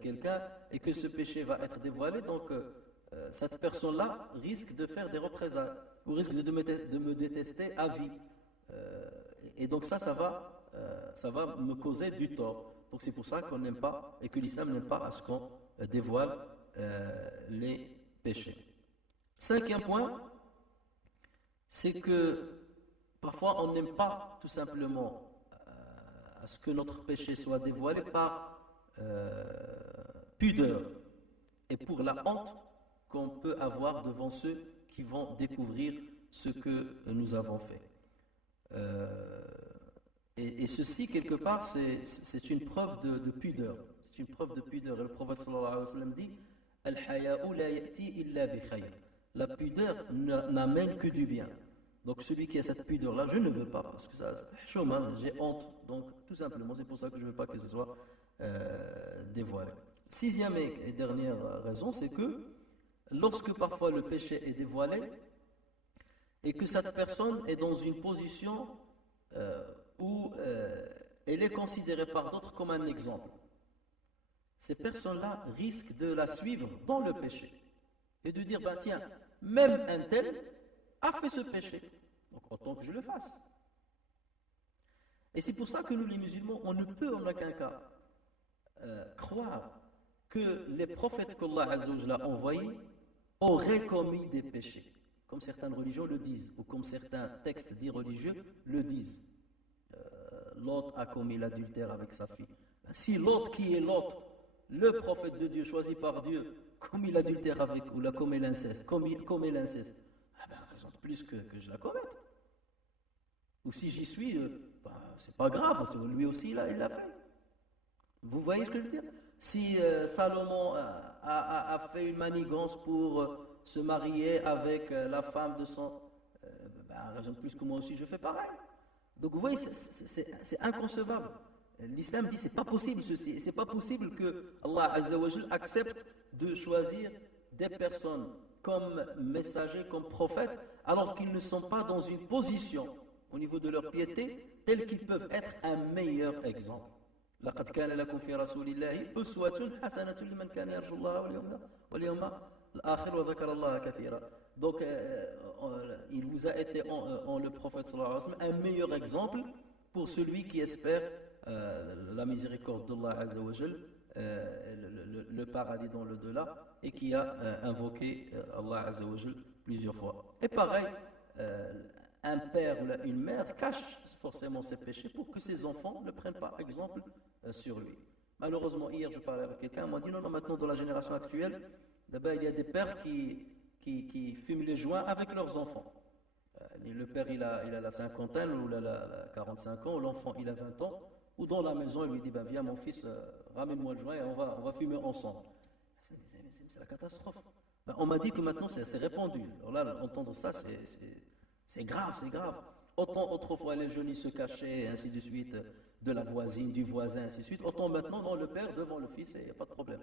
quelqu'un, et que ce péché va être dévoilé, donc cette personne-là risque de faire des représailles, ou risque de me détester à vie. Et donc ça va me causer du tort. Donc c'est pour ça qu'on n'aime pas, et que l'islam n'aime pas à ce qu'on dévoile les péchés. Cinquième point, c'est que parfois on n'aime pas tout simplement à ce que notre péché soit dévoilé par pudeur et pour la honte qu'on peut avoir devant ceux qui vont découvrir ce que nous avons fait. Et ceci, quelque part, c'est une preuve de pudeur. C'est une preuve de pudeur. Et le prophète sallallahu alayhi wa sallam dit Al-haya'u la ya'ti illa bi khayr. La pudeur n'amène que du bien. Donc celui qui a cette pudeur-là, je ne veux pas, parce que ça, j'ai honte. Donc tout simplement, c'est pour ça que je ne veux pas que ce soit dévoilé. Sixième et dernière raison, c'est que lorsque parfois le péché est dévoilé, et que cette personne est dans une position où elle est considérée par d'autres comme un exemple, ces personnes-là risquent de la suivre dans le péché et de dire, ben tiens, même un tel a fait ce péché, donc autant que je le fasse. Et c'est pour ça que nous les musulmans, on ne peut en aucun cas croire que les prophètes qu'Allah Azza wa Jalla a envoyés auraient commis des péchés, comme certaines religions le disent, ou comme certains textes dits religieux le disent. Lot a commis l'adultère avec sa fille. Si Lot, qui est Lot, le prophète de Dieu choisi par Dieu, commis l'adultère avec, ou l'a commis l'inceste, ah ben, raison de plus que je la commette. Ou si j'y suis, ben, c'est pas grave, lui aussi il l'a fait. Vous voyez ce que je veux dire? Si Salomon a fait une manigance pour se marier avec la femme de son... ben, raison de plus que moi aussi, je fais pareil. Donc vous voyez, c'est inconcevable. L'islam dit c'est pas possible ceci. C'est pas possible que Allah Azza wa Jal accepte de choisir des personnes comme messagers, comme prophètes, alors qu'ils ne sont pas dans une position au niveau de leur piété telle qu'ils peuvent être un meilleur exemple. لقد كان لكم في رسول الله أسوة حسنة لمن كان يرجو الله واليوم الآخر وذكر الله كثيرا. Donc, il vous a été en le prophète sallallahu alayhi wa sallam un meilleur exemple pour celui qui espère la miséricorde d'Allah Azza wa Jal, le paradis dans le delà, et qui a invoqué Allah Azza wa Jal plusieurs fois. Et pareil, un père ou une mère cache forcément ses péchés pour que ses enfants ne prennent pas exemple sur lui. Malheureusement, hier, je parlais avec quelqu'un, il m'a dit non, non, maintenant dans la génération actuelle, d'abord, il y a des pères qui fument les joints avec leurs enfants. Le père, il a la cinquantaine ou la 45 ans, l'enfant, il a 20 ans, ou dans la maison, il lui dit, ben, viens mon fils, ramène-moi le joint et on va fumer ensemble. C'est la catastrophe. Ben, on m'a dit que maintenant, c'est répandu. Alors là, entendre ça, c'est grave, c'est grave. Autant autrefois les jeunes ils se cachaient, et ainsi de suite, de la voisine, du voisin, ainsi de suite. Autant maintenant, non, le père devant le fils, il n'y a pas de problème.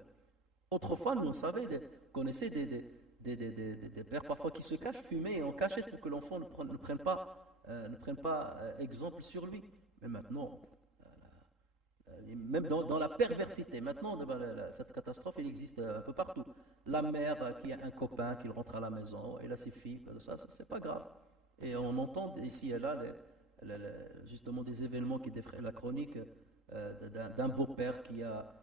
Autrefois, nous, on savait, connaissait des pères parfois qui se cachent, fumer en cachette pour que l'enfant ne prenne pas, exemple sur lui. Mais maintenant, même dans la perversité, maintenant, cette catastrophe, elle existe un peu partout. La mère qui a un copain, qui rentre à la maison, et là, ses filles, ça, c'est pas grave. Et on entend ici et là, justement, des événements qui défraient la chronique d'un beau-père qui a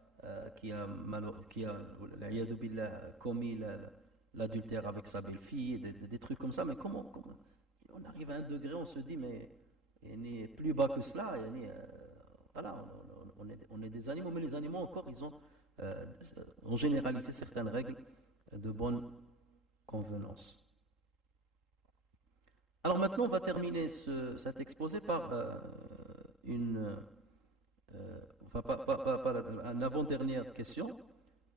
commis l'adultère avec sa belle-fille, des trucs comme ça. Mais comment on arrive à un degré, on se dit, mais il n'est plus bas que cela. Voilà, on est des animaux, mais les animaux encore, ils ont généralisé certaines règles de bonne convenance. Alors maintenant, on va terminer cet exposé par une avant-dernière question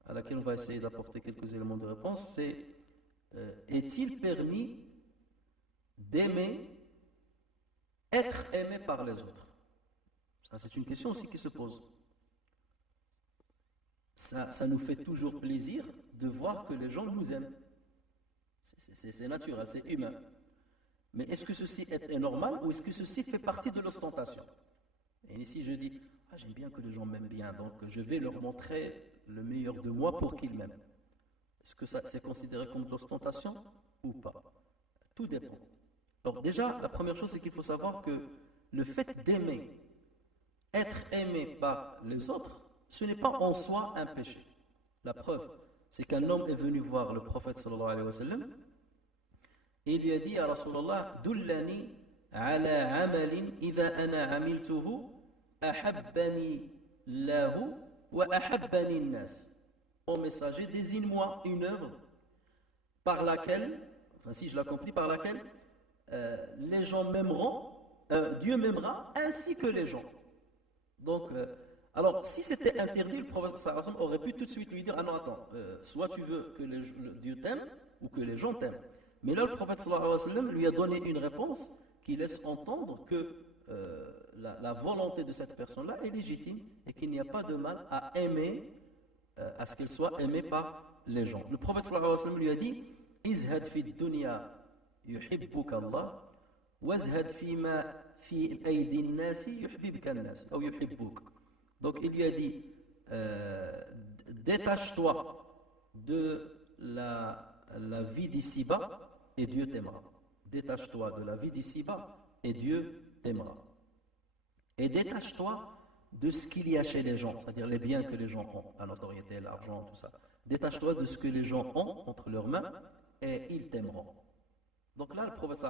à laquelle on va essayer d'apporter quelques éléments de réponse. C'est est-il permis d'aimer, être aimé par les autres? Ça, c'est une question aussi qui se pose. Ça nous fait toujours plaisir de voir que les gens nous aiment. C'est naturel, c'est humain. Mais est-ce que ceci est normal ou est-ce que ceci fait partie de l'ostentation? Et ici je dis, ah, j'aime bien que les gens m'aiment bien, donc je vais leur montrer le meilleur de moi pour qu'ils m'aiment. Est-ce que ça c'est considéré comme de l'ostentation ou pas? Tout dépend. Alors déjà, la première chose c'est qu'il faut savoir que le fait d'aimer, être aimé par les autres, ce n'est pas en soi un péché. La preuve, c'est qu'un homme est venu voir le prophète sallallahu alayhi wa sallam et il lui a dit, ya Rasulallah, dullani ala amalin idha ana amiltuhu ahabbani lahu wa ahabbani nas. Ô messager, désigne-moi une œuvre par laquelle, enfin si je l'accomplis, par laquelle les gens m'aimeront, Dieu m'aimera ainsi que les gens. Donc, alors, si c'était interdit, le prophète sallallahu alayhi wa sallam aurait pu tout de suite lui dire, ah non, attends, soit tu veux que Dieu t'aime ou que les gens t'aiment. Mais là, le prophète sallallahu alayhi wa sallam lui a donné une réponse qui laisse entendre que la volonté de cette personne-là est légitime et qu'il n'y a pas de mal à aimer, à ce qu'elle soit aimée par les gens. Le prophète sallallahu alayhi wa sallam lui a dit, izhad fi dunya yuhibbuka Allah, wazhad fima fi aydi nasi yuhibbuka nas, ou yuhibbuk. Donc il lui a dit, détache-toi de la vie d'ici-bas et Dieu t'aimera. Détache-toi de la vie d'ici-bas et Dieu t'aimera. Et détache-toi de ce qu'il y a chez les gens, c'est-à-dire les biens que les gens ont, la notoriété, l'argent, tout ça. Détache-toi de ce que les gens ont entre leurs mains et ils t'aimeront. Donc là, le prophète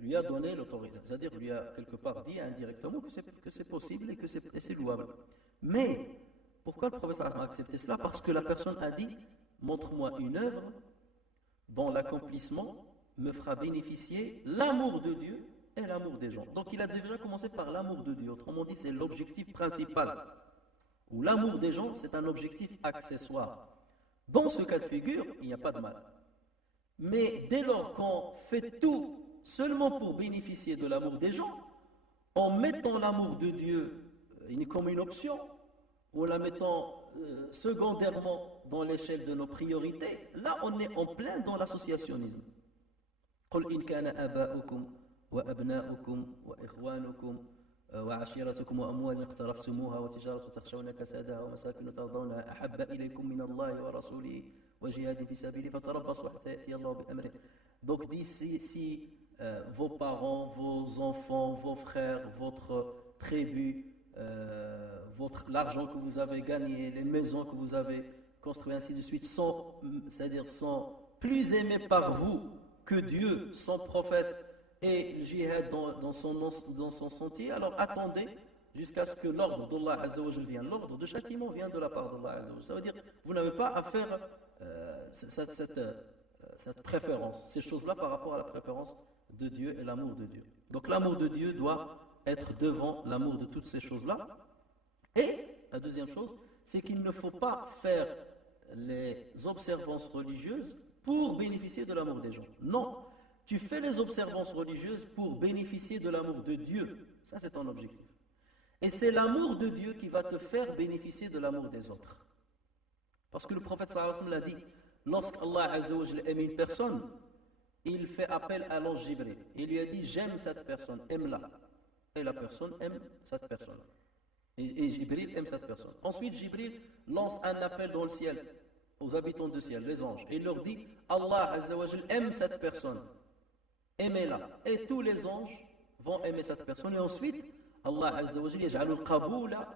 lui a donné l'autorisation, c'est-à-dire lui a quelque part dit indirectement que c'est possible et que c'est louable. Mais pourquoi le prophète a accepté cela? Parce que la personne a dit, montre-moi une œuvre dont l'accomplissement me fera bénéficier l'amour de Dieu et l'amour des gens. Donc il a déjà commencé par l'amour de Dieu. Autrement dit, c'est l'objectif principal. où l'amour des gens, c'est un objectif accessoire. Dans ce cas de figure, il n'y a pas de mal. Mais dès lors qu'on fait tout seulement pour bénéficier de l'amour des gens, en mettant l'amour de Dieu comme une option, ou en la mettant secondairement dans l'échelle de nos priorités, là on est en plein dans l'associationnisme. قل إن كان آباؤكم وأبناؤكم وإخوانكم وعشيرتكم وأموال اقترفتموها وتجارة تخشون كسادها ومساكن ترضونها أحب إليكم من الله ورسوله وجهاد في سبيله فتربصوا حتى يأتي الله بأمره. Donc d'ici si vos parents, vos enfants, vos frères, votre tribu, l'argent que vous avez gagné, les maisons que vous avez construites, ainsi de suite, c'est-à-dire sont plus aimés par vous que Dieu, son prophète et le jihad dans son sentier, alors attendez jusqu'à ce que l'ordre d'Allah Azzawajal vienne. L'ordre de châtiment vient de la part d'Allah Azzawajal. Ça veut dire vous n'avez pas à faire cette préférence, ces choses-là par rapport à la préférence de Dieu et l'amour de Dieu. Donc l'amour de Dieu doit être devant l'amour de toutes ces choses-là. Et la deuxième chose, c'est qu'il ne faut pas faire les observances religieuses pour bénéficier de l'amour des gens. Non, tu fais les observances religieuses pour bénéficier de l'amour de Dieu. Ça, c'est ton objectif. Et c'est l'amour de Dieu qui va te faire bénéficier de l'amour des autres. Parce que le prophète sallallahu alayhi wa sallam l'a dit, lorsqu'Allah Azza wa Jalla aime une personne, il fait appel à l'ange Jibril. Il lui a dit, j'aime cette personne, aime-la. Et la personne aime cette personne. Et Jibril aime cette personne. Ensuite, Jibril lance un appel dans le ciel aux habitants du ciel, les anges. Et il leur dit, Allah Azza wa Jalla aime cette personne. Aimez-la. Et tous les anges vont aimer cette personne. Et ensuite, Allah Azza wa Jalla yaj'alu al-qabula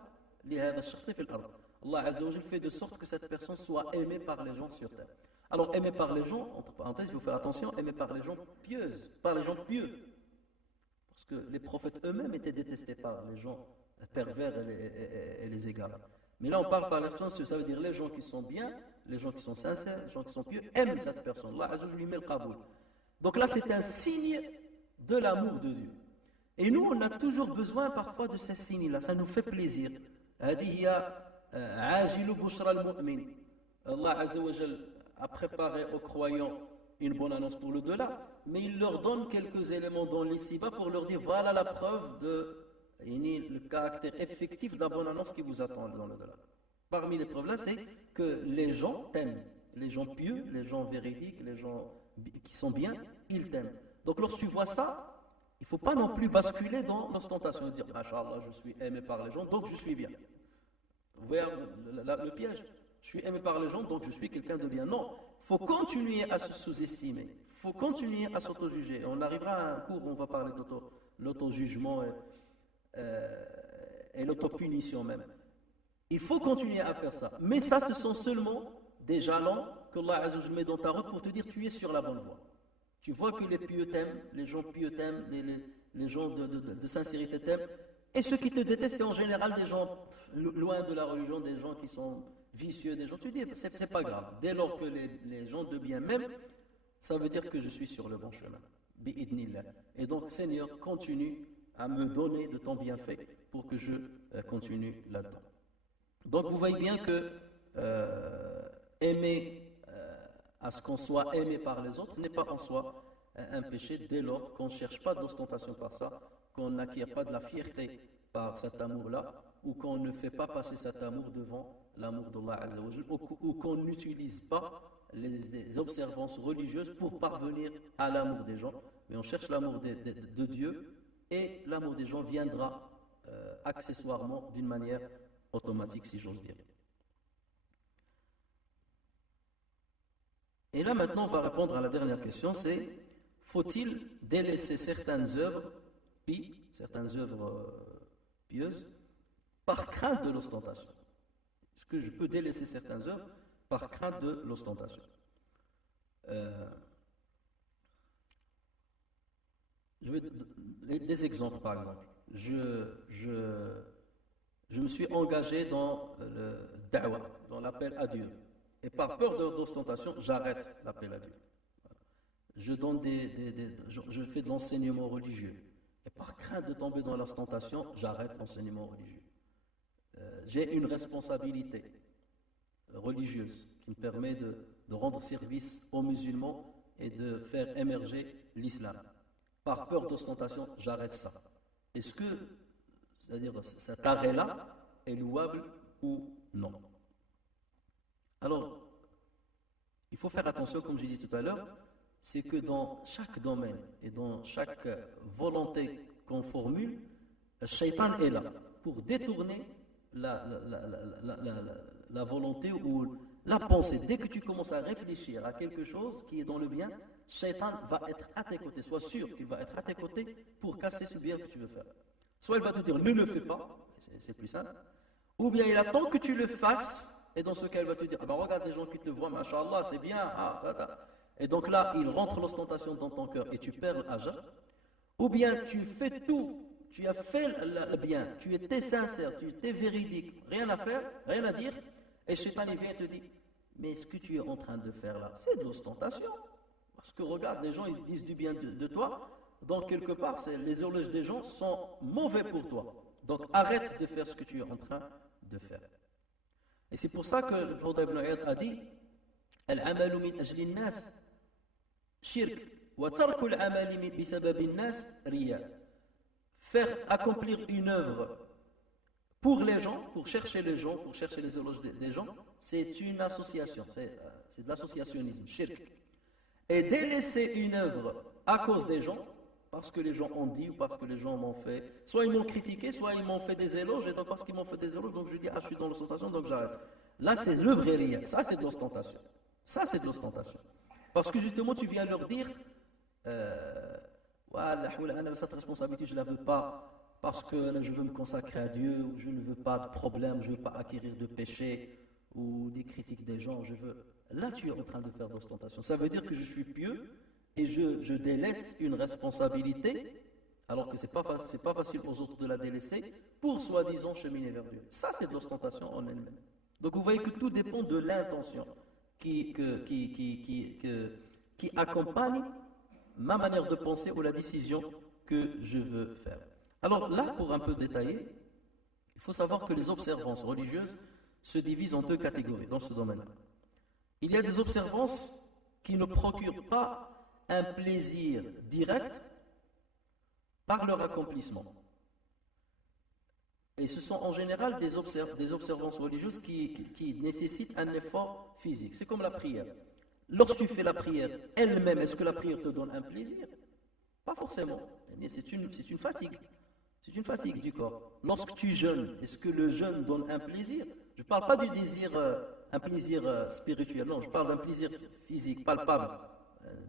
li hadha ash-shakhs fi al-ard. Allah Azza wa Jalla fait de sorte que cette personne soit aimée par les gens sur terre. Alors, aimée par les gens, entre parenthèses, il faut faire attention, aimée par les gens pieuses, par les gens pieux. Parce que les prophètes eux-mêmes étaient détestés par les gens pervers et les égarés. Mais là, on parle par l'expérience, ça veut dire les gens qui sont bien, les gens qui sont sincères, les gens qui sont pieux, aiment cette personne. Allah Azza wa Jalla lui met le qaboul. Donc là, c'est un signe de l'amour de Dieu. Et nous, on a toujours besoin parfois de ces signes-là. Ça nous fait plaisir. Allah Azza wa Jal a préparé aux croyants une bonne annonce pour le delà, mais il leur donne quelques éléments dans l'ici-bas pour leur dire voilà la preuve de le caractère effectif de la bonne annonce qui vous attend dans le delà. Parmi les preuves là, c'est que les gens t'aiment. Les gens pieux, les gens véridiques, les gens qui sont bien, ils t'aiment. Donc lorsque tu vois ça, il ne faut pas non plus basculer dans l'ostentation et dire Masha'Allah, je suis aimé par les gens, donc je suis bien. Vous voyez le piège. Je suis aimé par les gens, donc je suis quelqu'un de bien. Non, il faut continuer à se sous-estimer. Il faut continuer à s'auto-juger. On arrivera à un cours où on va parler de l'auto-jugement et l'autopunition même. Il faut continuer à faire ça. Mais ça, ce sont seulement des jalons que Allah Azza wa Jalla met dans ta route pour te dire tu es sur la bonne voie. Tu vois que les pieux t'aiment, les gens pieux t'aiment, les gens de sincérité t'aiment. Et ceux qui te détestent, c'est en général des gens loin de la religion, des gens qui sont vicieux, des gens. Tu dis, c'est pas grave. Dès lors que les gens de bien m'aiment, ça veut dire que je suis sur le bon chemin. Bi'idnillah. Et donc, Seigneur, continue à me donner de ton bienfait pour que je continue là-dedans. Donc, vous voyez bien que aimer à ce qu'on soit aimé par les autres n'est pas en soi un péché dès lors qu'on ne cherche pas d'ostentation par ça, qu'on n'acquiert pas de la fierté par cet amour-là, ou qu'on ne fait pas passer cet amour devant l'amour d'Allah Azza wa Jal, ou qu'on n'utilise pas les observances religieuses pour parvenir à l'amour des gens, mais on cherche l'amour de Dieu, et l'amour des gens viendra accessoirement d'une manière automatique, si j'ose dire. Et là maintenant, on va répondre à la dernière question, c'est faut-il délaisser certaines œuvres certaines œuvres pieuses, par crainte de l'ostentation? Est-ce que je peux délaisser certaines œuvres par crainte de l'ostentation? euh, Je vais des exemples, par exemple. Je me suis engagé dans le da'wah, dans l'appel à Dieu. Et par peur d'ostentation, j'arrête l'appel à Dieu. Je fais de l'enseignement religieux. Et par crainte de tomber dans l'ostentation, j'arrête l'enseignement religieux. j'ai une responsabilité religieuse qui me permet de rendre service aux musulmans et de faire émerger l'islam. Par peur d'ostentation, j'arrête ça. Est-ce que, c'est-à-dire cet arrêt-là, est louable ou non? Alors, il faut faire attention, comme j'ai dit tout à l'heure, c'est que dans chaque domaine et dans chaque volonté qu'on formule, le shaitan est là pour détourner la volonté ou la pensée. Dès que tu commences à réfléchir à quelque chose qui est dans le bien, shaitan va être à tes côtés. Sois sûr qu'il va être à tes côtés pour casser ce bien que tu veux faire. Soit il va te dire ne le fais pas, c'est plus simple, ou bien il attend que tu le fasses, et dans ce cas il va te dire ah ben regarde les gens qui te voient, machallah, c'est bien, ah, ta, ta. Et donc là il rentre l'ostentation dans ton cœur et tu perds l'ajr. Ou bien tu fais tout, tu as fait le bien, tu étais sincère, tu étais véridique, rien à faire, rien à dire, et Shaitan il vient et te dit mais ce que tu es en train de faire là, c'est de l'ostentation. Parce que regarde, les gens ils disent du bien de toi, donc quelque part les éloges des gens sont mauvais pour toi. Donc arrête de faire ce que tu es en train de faire. Et c'est pour ça que le Fawda ibn Iyad a dit Al-amalu min ajli nas shirk wa tarku al-amali bisababi nas riya. Faire accomplir une œuvre pour les gens, pour chercher les gens, pour chercher les éloges des gens, c'est une association, c'est de l'associationnisme, shirk. Et délaisser une œuvre à cause des gens, parce que les gens ont dit ou parce que les gens m'ont fait, soit ils m'ont critiqué, soit ils m'ont fait des éloges, et donc parce qu'ils m'ont fait des éloges, donc je dis ah je suis dans l'ostentation, donc j'arrête. Là c'est le vrai ria, ça c'est de l'ostentation. Ça c'est de l'ostentation. Parce que justement tu viens leur dire voilà, cette responsabilité je ne la veux pas parce que je veux me consacrer à Dieu, ou je ne veux pas de problème, je ne veux pas acquérir de péché ou des critiques des gens, je veux. Là tu es en train de faire de l'ostentation. Ça veut dire que je suis pieux et je délaisse une responsabilité alors que ce n'est pas facile aux autres de la délaisser pour soi-disant cheminer vers Dieu. Ça c'est de l'ostentation en elle-même. Donc vous voyez que tout dépend de l'intention qui accompagne ma manière de penser ou la décision que je veux faire. Alors là, pour un peu détailler, il faut savoir que les observances religieuses se divisent en deux catégories dans ce domaine-là. Il y a des observances qui ne procurent pas un plaisir direct par leur accomplissement. Et ce sont en général des observances religieuses qui nécessitent un effort physique. C'est comme la prière. Lorsque tu fais la prière elle-même, est-ce que la prière te donne un plaisir? Pas forcément. C'est une fatigue. C'est une fatigue du corps. Lorsque tu jeûnes, est-ce que le jeûne donne un plaisir? Je ne parle pas du désir, un plaisir spirituel. Non, je parle d'un plaisir physique, palpable.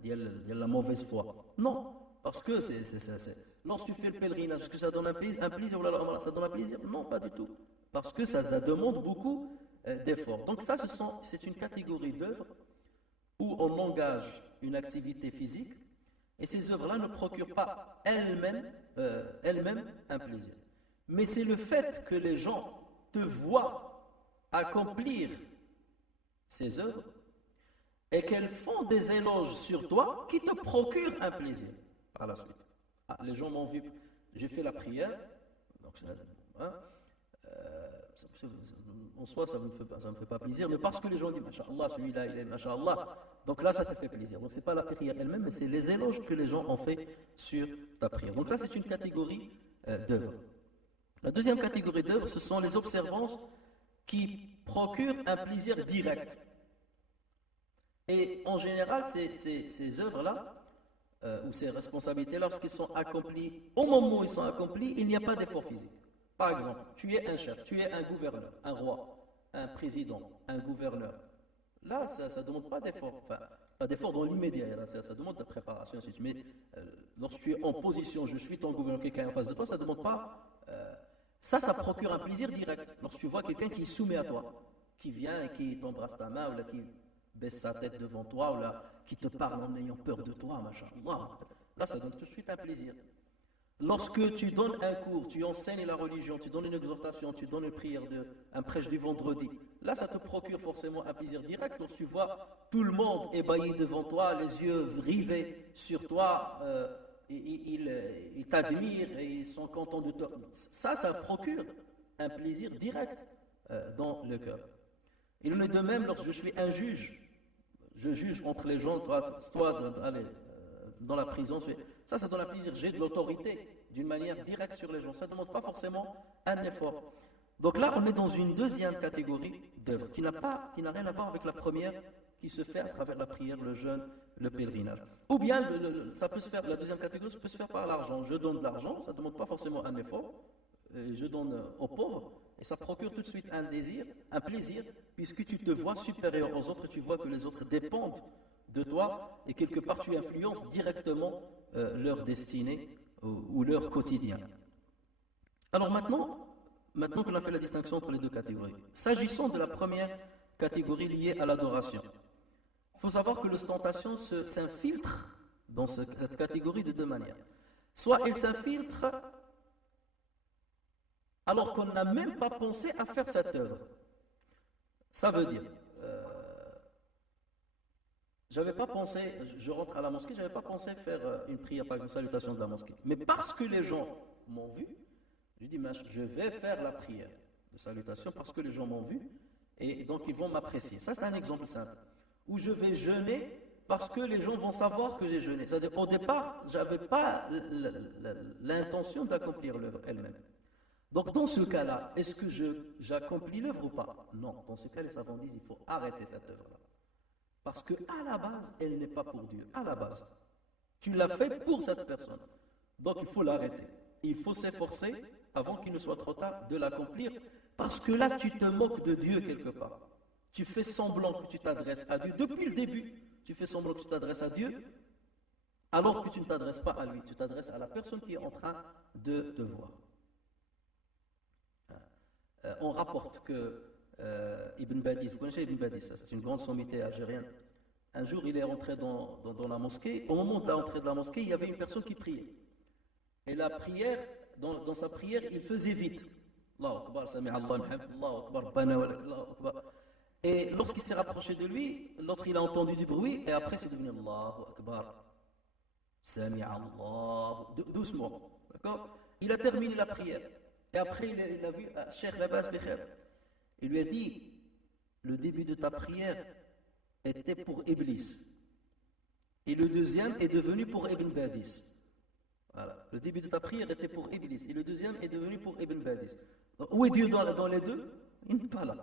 Il y a la mauvaise foi. Non, parce que lorsque tu fais le pèlerinage, est-ce que ça donne un plaisir? Ça donne un plaisir? Non, pas du tout. Parce que ça demande beaucoup d'efforts. Donc ça, c'est une catégorie d'œuvres où on engage une activité physique et ces œuvres-là ne procurent pas elles-mêmes un plaisir. Mais c'est le fait que les gens te voient accomplir ces œuvres et qu'elles font des éloges sur toi qui te procurent un plaisir par la suite. Ah, les gens m'ont vu, j'ai fait la prière, donc hein, en soi ça ne me fait pas plaisir, mais parce que les gens disent Masha'Allah, celui-là il est Masha'Allah, donc là ça te fait plaisir. Donc ce n'est pas la prière elle-même, mais c'est les éloges que les gens ont fait sur ta prière. Donc là c'est une catégorie d'œuvres. La deuxième catégorie d'œuvres, ce sont les observances qui procurent un plaisir direct. Et en général, ces œuvres-là, ou ces responsabilités, lorsqu'ils sont accomplis, au moment où ils sont accomplis, il n'y a pas d'effort physique. Par exemple, tu es un chef, tu es un gouverneur, un roi, un président, un gouverneur. Là, ça ne demande pas d'effort. Enfin, pas d'effort dans l'immédiat, ça demande de la préparation, ainsi de suite. Mais lorsque tu es en position, je suis ton gouverneur, quelqu'un est en face de toi, ça ne demande pas. Ça procure un plaisir direct. Lorsque tu vois quelqu'un qui est soumis à toi, qui vient et qui t'embrasse ta main, ou là, qui baisse sa tête devant toi, ou là, qui te parle en ayant peur de toi, machin. Là, ça donne tout de suite un plaisir. Lorsque tu donnes un cours, tu enseignes la religion, tu donnes une exhortation, tu donnes une prière, un prêche du vendredi, là ça te procure forcément un plaisir direct. Lorsque tu vois tout le monde ébahi devant toi, les yeux rivés sur toi, ils t'admirent et ils sont contents de toi. Ça procure un plaisir direct dans le cœur. Il en est de même lorsque je suis un juge. Je juge entre les gens, toi allez, dans la prison. Ça, ça donne un plaisir. J'ai de l'autorité d'une manière directe sur les gens. Ça ne demande pas forcément un effort. Donc là, on est dans une deuxième catégorie d'œuvres qui n'a rien à voir avec la première qui se fait à travers la prière, le jeûne, le pèlerinage. Ou bien, ça peut se faire, la deuxième catégorie, ça peut se faire par l'argent. Je donne de l'argent, ça ne demande pas forcément un effort. Je donne aux pauvres, et ça procure tout de suite un désir, un plaisir, puisque tu te vois supérieur aux autres, tu vois que les autres dépendent de toi, et quelque part tu influences directement leur destinée ou leur quotidien. Alors maintenant qu'on a fait la distinction entre les deux catégories, s'agissant de la première catégorie liée à l'adoration, il faut savoir que l'ostentation s'infiltre dans cette catégorie de deux manières. Soit elle s'infiltre alors qu'on n'a même pas pensé à faire cette œuvre. Ça veut dire, j'avais pas pensé, je rentre à la mosquée, j'avais pas pensé faire une prière, par exemple, salutation de la mosquée. Mais parce que les gens m'ont vu, je dis, je vais faire la prière de salutation parce que les gens m'ont vu et donc ils vont m'apprécier. Ça, c'est un exemple simple. Ou je vais jeûner parce que les gens vont savoir que j'ai jeûné. C'est-à-dire, au départ, je n'avais pas l'intention d'accomplir l'œuvre elle-même. Donc, dans ce cas-là, est-ce que j'accomplis l'œuvre ou pas? Non. Dans ce cas, les savants disent, il faut arrêter cette œuvre-là. Parce qu'à la base, elle n'est pas pour Dieu. À la base. Tu l'as fait pour cette personne. Donc, il faut l'arrêter. Il faut s'efforcer, avant qu'il ne soit trop tard, de l'accomplir. Parce que là, tu te moques de Dieu quelque part. Tu fais semblant que tu t'adresses à Dieu. Depuis le début, tu fais semblant que tu t'adresses à Dieu, alors que tu ne t'adresses pas à lui. Tu t'adresses à la personne qui est en train de te voir. On rapporte que Ibn Badis, vous connaissez Ibn Badis, c'est une grande sommité algérienne. Un jour, il est rentré dans la mosquée. Au moment de l'entrée de la mosquée, il y avait une personne qui priait. Et la prière, dans sa prière, il faisait vite. Allahu Akbar, Sami Allah, Allahu Akbar, Bana wa Allahu Akbar. Et lorsqu'il s'est rapproché de lui, l'autre il a entendu du bruit, et après c'est devenu Allahu Akbar, Sami Allah, doucement. D'accord? Il a terminé la prière. Et après, il a vu Cheikh Labas Bekher. Il lui a dit, le début de ta prière était pour Iblis. Et le deuxième est devenu pour Ibn Badis. Voilà. Le début de ta prière était pour Iblis. Et le deuxième est devenu pour Ibn Badis. Où est Dieu dans les deux? Il n'est pas là.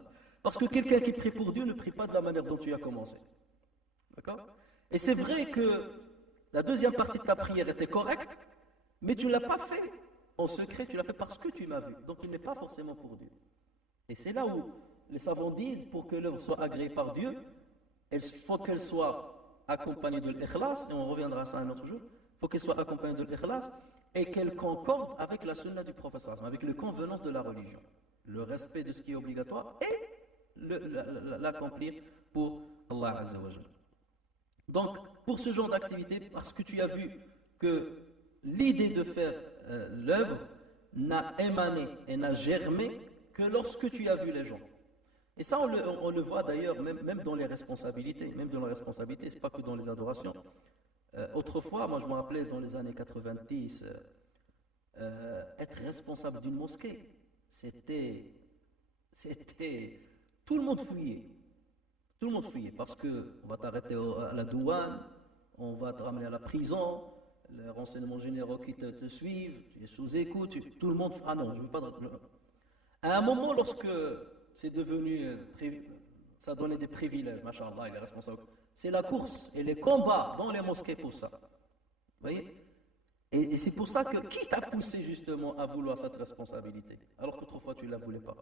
Parce que quelqu'un qui prie pour Dieu ne prie pas de la manière dont tu as commencé. D'accord? Et c'est vrai que la deuxième partie de ta prière était correcte, mais tu ne l'as pas fait en secret, tu l'as fait parce que tu m'as vu. Donc il n'est pas forcément pour Dieu. Et c'est là où les savants disent, pour que l'œuvre soit agréée par Dieu, il faut qu'elle soit accompagnée de l'ikhlas, et on reviendra à ça un autre jour, il faut qu'elle soit accompagnée de l'ikhlas, et qu'elle concorde avec la sunna du prophète, avec les convenances de la religion. Le respect de ce qui est obligatoire et l'accomplir pour Allah Azza wa Jalla. Donc, pour ce genre d'activité, parce que tu as vu que l'idée de faire l'œuvre n'a émané et n'a germé que lorsque tu as vu les gens. Et ça, on le voit d'ailleurs même dans les responsabilités. Même dans les responsabilités, ce n'est pas que dans les adorations. Autrefois, moi je me rappelais dans les années 90, être responsable d'une mosquée, c'était. Tout le monde fouillait. Tout le monde fouillait parce qu'on va t'arrêter à la douane, on va te ramener à la prison, les renseignements généraux qui te suivent, tu es sous écoute, tout le monde. Ah non, je ne veux pas. À un moment, lorsque c'est devenu. Ça donnait des privilèges, machallah, il est responsable. C'est la course et les combats dans les mosquées pour ça. Vous voyez? Et c'est pour ça que qui t'a poussé justement à vouloir cette responsabilité, alors qu'autrefois tu ne la voulais pas?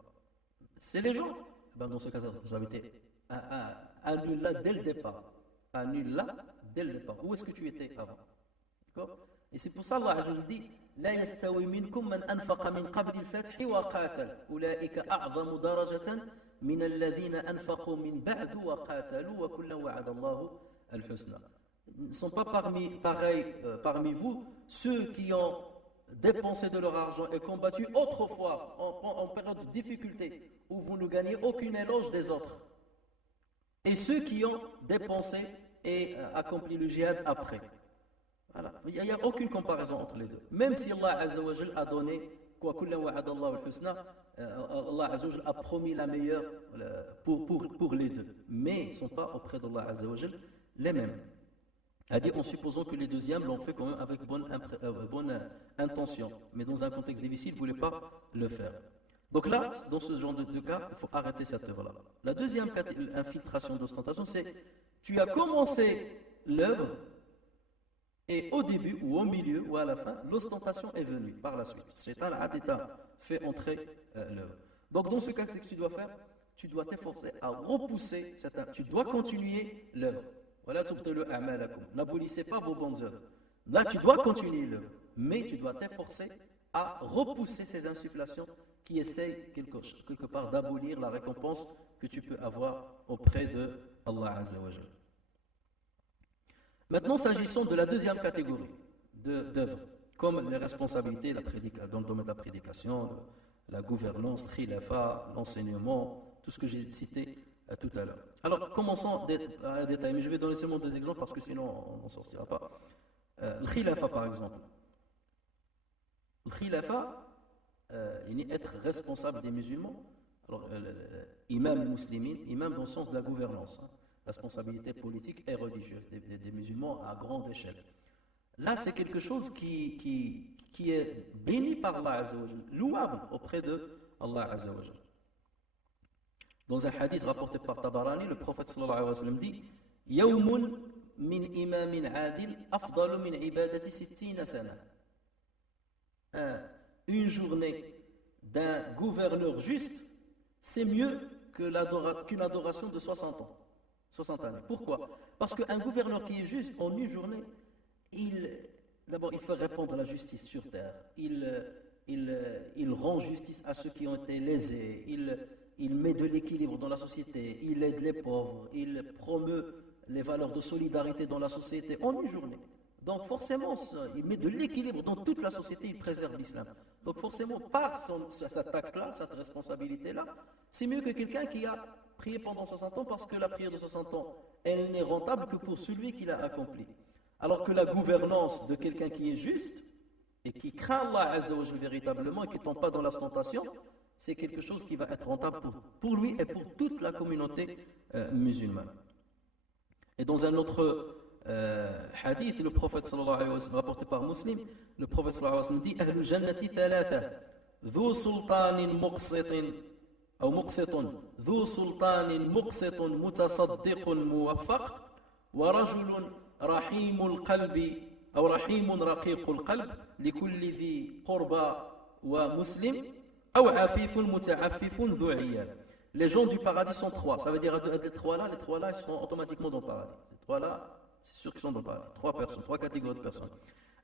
C'est les gens. Ben, dans ce cas, vous avez été annule-la dès le départ. Annule-la dès le départ. Où est-ce que tu étais avant? D'accord? Et c'est pour ça Allah Azza wa Jalla dit لا يستوي منكم من أنفق من قبل الفتح وقاتل أولئك أعظم درجة من الذين أنفقوا من بعد وقاتلوا وكلا وعد الله الحسنى. Ils ne sont pas parmi vous ceux qui ont dépensé de leur argent et combattu autrefois en période de difficulté où vous ne gagnez aucune éloge des autres, et ceux qui ont dépensé et accompli le djihad après. Voilà. Il n'y a aucune comparaison entre les deux. Même si Allah Azza wa Jal a donné quoi, kullan wa'ada Allahu al-husna, Allah Azza wa Jal a promis la meilleure pour les deux. Mais ils ne sont pas auprès d'Allah Azza wa Jal les mêmes. C'est-à-dire en supposant que les deuxièmes l'ont fait quand même avec bonne intention. Mais dans un contexte difficile, ils ne voulaient pas le faire. Donc là, dans ce genre de cas, il faut arrêter cette œuvre-là. La deuxième infiltration d'ostentation, c'est tu as commencé l'œuvre et au début ou au milieu ou à la fin, l'ostentation est venue par la suite. C'est un adéta fait entrer l'œuvre. Donc dans ce cas, qu'est-ce que tu dois faire? Tu dois t'efforcer à repousser tu dois continuer l'œuvre. Voilà, n'abolissez pas vos bonnes œuvres. Là, tu dois continuer l'œuvre, mais tu dois t'efforcer à repousser ces insufflations qui essayent quelque part d'abolir la récompense que tu peux avoir auprès de Allah Azza wa Jal. Maintenant, s'agissant de la deuxième catégorie d'œuvres, comme les responsabilités dans le domaine de la prédication, la gouvernance, khilafa, l'enseignement, tout ce que j'ai cité tout à l'heure. Alors, commençons à détailler, mais je vais donner seulement deux exemples parce que sinon on n'en sortira pas. Le khilafa, par exemple. Le khilafa, être responsable des musulmans, alors, imam muslimin, imam dans le sens de la gouvernance, responsabilité politique et religieuse des musulmans à grande échelle. Là, c'est quelque chose qui est béni par Allah Azza wa Jal, louable auprès de Allah Azza wa Jal. Dans un hadith rapporté par Tabarani, le prophète sallallahu alayhi wa sallam dit Yawmun min imamin adil afdalu min ibadati sittina sana. Une journée d'un gouverneur juste, c'est mieux qu'une adoration de 60 ans. 60 années. Pourquoi? Parce qu'un gouverneur qui est juste, en une journée, d'abord, il fait répandre la justice sur terre. Il rend justice à ceux qui ont été lésés. Il met de l'équilibre dans la société. Il aide les pauvres. Il promeut les valeurs de solidarité dans la société en une journée. Donc forcément, il met de l'équilibre dans toute la société. Il préserve l'islam. Donc forcément, par cet acte-là, cette responsabilité-là, c'est mieux que quelqu'un qui a prié pendant 60 ans, parce que la prière de 60 ans, elle n'est rentable que pour celui qui l'a accomplie. Alors que la gouvernance de quelqu'un qui est juste et qui craint Allah Azza wa Jal véritablement et qui ne tombe pas dans l'ostentation, c'est quelque chose qui va être rentable pour lui et pour toute la communauté musulmane. Et dans un autre hadith, le prophète sallallahu alayhi wa sallam, rapporté par Muslim, le prophète sallallahu alayhi wa sallam dit Ahlul jannati thalatha, dhu sultanin muqsitin أو مقسط ذو سلطان مقسط متصدق موفق ورجل رحيم القلب أو رحيم رقيق القلب لكل ذي قربى ومسلم أو عفيف متعفف ذو عيال. Les gens du paradis sont trois. Ça veut dire les trois là, ils seront automatiquement dans le paradis. Ces trois là, c'est sûr qu'ils sont dans le paradis. Trois personnes, trois catégories de personnes.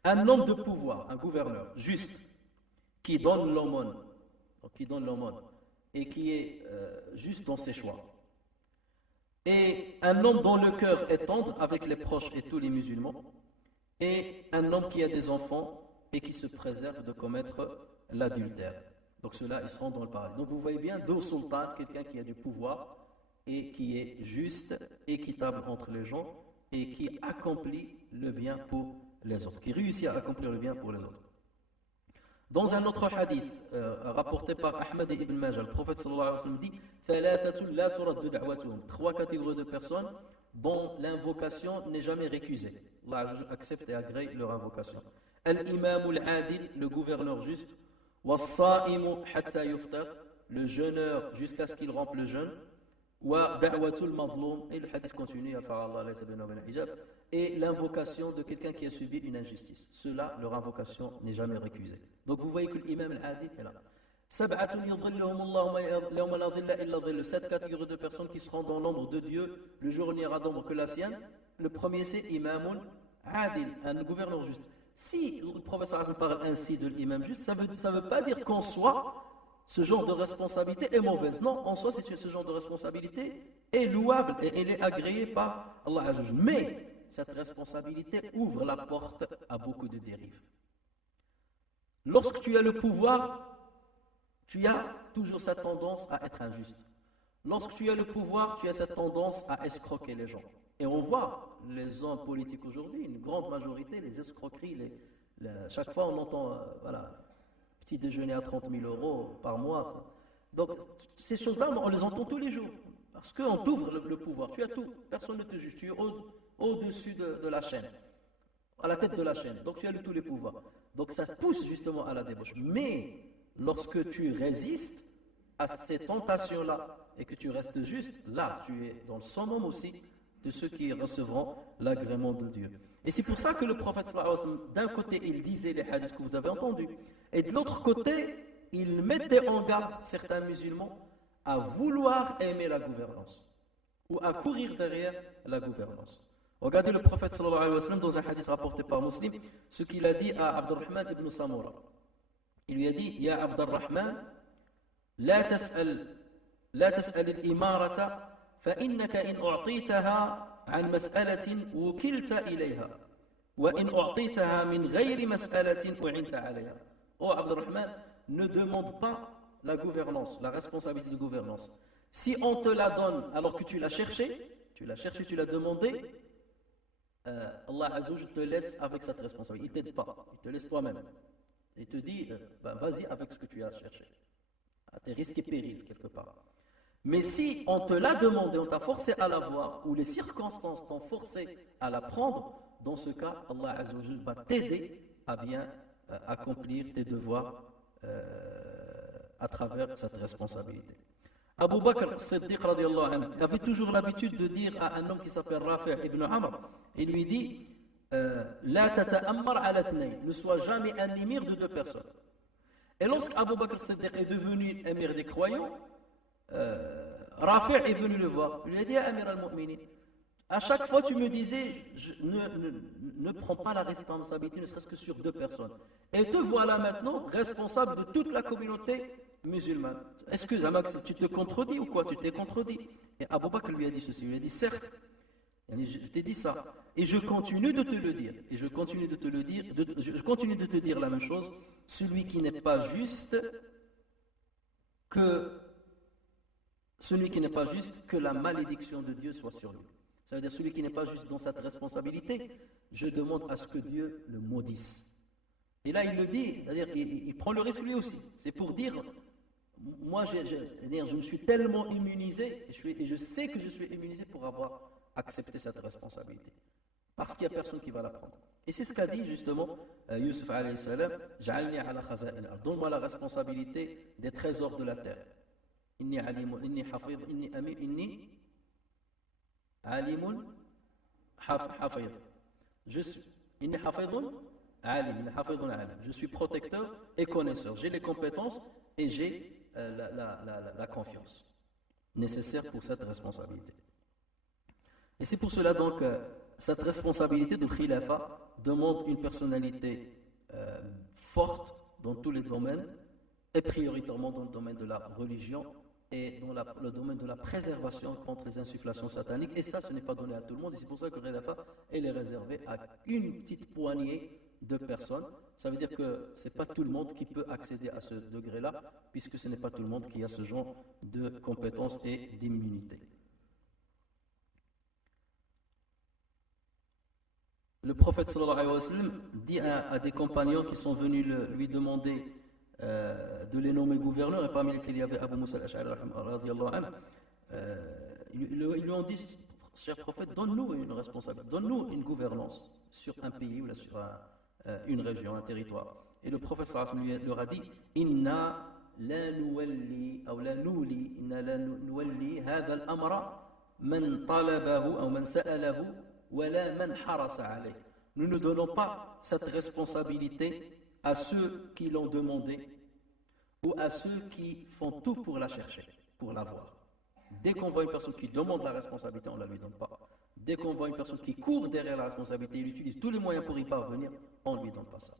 Un homme de pouvoir, un gouverneur juste, qui donne l'aumône, et qui est juste dans ses choix. Et un homme dont le cœur est tendre avec les proches et tous les musulmans. Et un homme qui a des enfants et qui se préserve de commettre l'adultère. Donc ceux-là, ils seront dans le paradis. Donc vous voyez bien, deux sultans, quelqu'un qui a du pouvoir et qui est juste, équitable entre les gens et qui accomplit le bien pour les autres, qui réussit à accomplir le bien pour les autres. Dans un autre hadith rapporté par Ahmed ibn Majah, le prophète sallallahu alayhi wa sallam dit trois catégories de personnes dont l'invocation n'est jamais récusée. Allah accepte et agrée leur invocation. Al-imam al-adil, le gouverneur juste. Was-sa'imu hatta yuftar, le jeûneur jusqu'à ce qu'il rompe le jeûne. Wa da'watul mazlum, et le hadith continue, et l'invocation de quelqu'un qui a subi une injustice. Ceux-là, leur invocation n'est jamais récusée. Donc vous voyez que l'imam al-adil est là. Sept catégories de personnes qui seront dans l'ombre de Dieu le jour où il n'y aura d'ombre que la sienne. Le premier c'est imamun adil, un gouverneur juste. Si le prophète parle ainsi de l'imam juste, ça ne veut pas dire qu'en soi ce genre de responsabilité est mauvaise. Non, en soi, ce genre de responsabilité est louable et elle est agréée par Allah Azza wa Jal. Mais cette responsabilité ouvre la porte à beaucoup de dérives. Lorsque tu as le pouvoir, tu as toujours cette tendance à être injuste. Lorsque tu as le pouvoir, tu as cette tendance à escroquer les gens. Et on voit les hommes politiques aujourd'hui, une grande majorité, les escroqueries, chaque fois on entend, voilà, petit déjeuner à 30 000 euros par mois. Donc, ces choses-là, on les entend tous les jours. Parce qu'on t'ouvre le pouvoir. Tu as tout. Personne ne te juge. Tu es au-dessus de la chaîne. À la tête de la chaîne. Donc, tu as tous les pouvoirs. Donc, ça pousse justement à la débauche. Mais, lorsque tu résistes à ces tentations-là et que tu restes juste, là, tu es dans le summum aussi de ceux qui recevront l'agrément de Dieu. Et c'est pour ça que le prophète, d'un côté, il disait les hadiths que vous avez entendus, et de l'autre côté, il mettait en garde certains musulmans à vouloir aimer la gouvernance, ou à courir derrière la gouvernance. Regardez le prophète sallallahu alayhi wa sallam dans un hadith rapporté par Muslim, ce qu'il a dit à Abdurrahman ibn Samura. Il lui a dit, Ya Abdurrahman, لا تسأل لا تسأل الإمارة فإنك إن أعطيتها عن مسألة وكلت إليها وإن أعطيتها من غير مسألة أعنت عليها. Oh Abdurrahman, ne demande pas la gouvernance, la responsabilité de gouvernance. Si on te la donne alors que tu l'as cherché, tu l'as demandé, Allah Azza wa Jalla te laisse avec cette responsabilité. Il ne t'aide pas, il te laisse toi-même. Il te dit, vas-y avec ce que tu as cherché. À tes risques et périls quelque part. Mais si on te l'a demandé, on t'a forcé à l'avoir, ou les circonstances t'ont forcé à la prendre, dans ce cas, Allah Azza wa Jalla va t'aider à bien accomplir tes devoirs à travers cette responsabilité. Abu Bakr Siddiq radiallahu anhu avait toujours l'habitude de dire à un homme qui s'appelle Rafi' ibn Amr, il lui dit La tata'ammar ala thnayn, ne sois jamais un émir de deux personnes. Et lorsqu'Abu Bakr Siddiq est devenu émir des croyants, Rafi' est venu le voir. Il lui a dit Amir al-Mu'minin, à chaque fois tu me disais ne prends pas la responsabilité ne serait-ce que sur deux personnes. Et te voilà maintenant responsable de toute la communauté musulmane. Est-ce que tu te contredis ou quoi? Tu t'es contredit. Et Abu Bakr lui a dit ceci. Il lui a dit certes, je t'ai dit ça. Et je continue de te le dire. Et je continue de te le dire. Je continue de te dire la même chose. Celui qui n'est pas juste que la malédiction de Dieu soit sur lui. Ça veut dire celui qui n'est pas juste dans cette responsabilité, je demande à ce que Dieu le maudisse. Et là il le dit, c'est-à-dire il prend le risque lui aussi. C'est pour dire, moi je me suis tellement immunisé, et je sais que je suis immunisé pour avoir accepté cette responsabilité. Parce qu'il n'y a personne qui va la prendre. Et c'est ce qu'a dit justement Yusuf alayhi salam, Ja'alni ala khaza'in al-ard. Donne-moi la responsabilité des trésors de la terre. Inni alimun, inni hafid, inni alimun hafid. Je suis inni hafidun alim, inni hafidun alim. Je suis protecteur et connaisseur. J'ai les compétences et j'ai la confiance nécessaire pour cette responsabilité. Et c'est pour cela donc cette responsabilité de khilafa demande une personnalité forte dans tous les domaines et prioritairement dans le domaine de la religion et dans le domaine de la préservation contre les insufflations sataniques. Et ça, ce n'est pas donné à tout le monde. Et c'est pour ça que le khilafa est réservé à une petite poignée de personnes. Ça veut dire que ce n'est pas tout le monde qui peut accéder à ce degré-là, puisque ce n'est pas tout le monde qui a ce genre de compétences et d'immunité. Le prophète sallallahu alayhi wa sallam dit à des compagnons qui sont venus lui demander de les nommer gouverneurs, et parmi lesquels il y avait Abu Musa al-Ash'ari radiyallahu anhu, ils lui ont dit, cher prophète, donne-nous une responsabilité, donne-nous une gouvernance sur un pays ou sur une région, un territoire. Et le prophète sallallahu alayhi wa sallam leur a dit, Inna la nuwalli, ou la nuli, inna la nuwalli hadha al-amra man talabahu, ou man sa'alahu, nous ne donnons pas cette responsabilité à ceux qui l'ont demandé ou à ceux qui font tout pour la chercher, pour l'avoir. Dès qu'on voit une personne qui demande la responsabilité, on ne la lui donne pas. Dès qu'on voit une personne qui court derrière la responsabilité, il utilise tous les moyens pour y parvenir, on ne lui donne pas ça.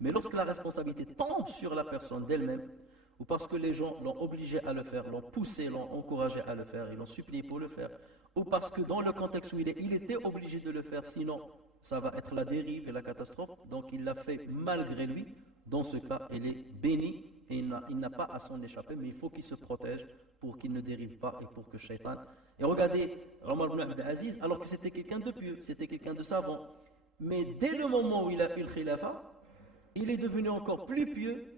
Mais lorsque la responsabilité tombe sur la personne d'elle-même, ou parce que les gens l'ont obligé à le faire, l'ont poussé, l'ont encouragé à le faire, ils l'ont supplié pour le faire, ou parce que dans le contexte où il était obligé de le faire, sinon ça va être la dérive et la catastrophe, donc il l'a fait malgré lui. Dans ce cas, il est béni et il n'a pas à s'en échapper, mais il faut qu'il se protège pour qu'il ne dérive pas et pour que Shaitan... Et regardez, Omar ibn Abd Aziz, alors que c'était quelqu'un de pieux, c'était quelqu'un de savant, mais dès le moment où il a eu le khilafa, il est devenu encore plus pieux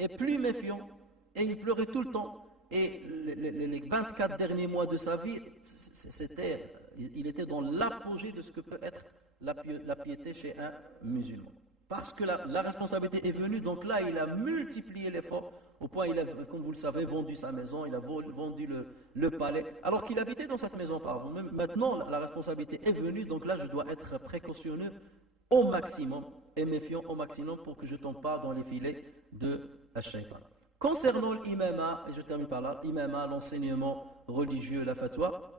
et plus méfiant, et il pleurait tout le temps. Et les 24 derniers mois de sa vie, il était dans l'apogée de ce que peut être la piété chez un musulman. Parce que la responsabilité est venue, donc là, il a multiplié l'effort, au point, il a, comme vous le savez, vendu sa maison, il a vendu le palais, alors qu'il habitait dans cette maison par avant. Maintenant, la responsabilité est venue, donc là, je dois être précautionneux au maximum et méfiant au maximum pour que je ne tombe pas dans les filets de Ash-Shaytan. Concernant l'imama, et je termine par là, l'imama, l'enseignement religieux, la fatwa,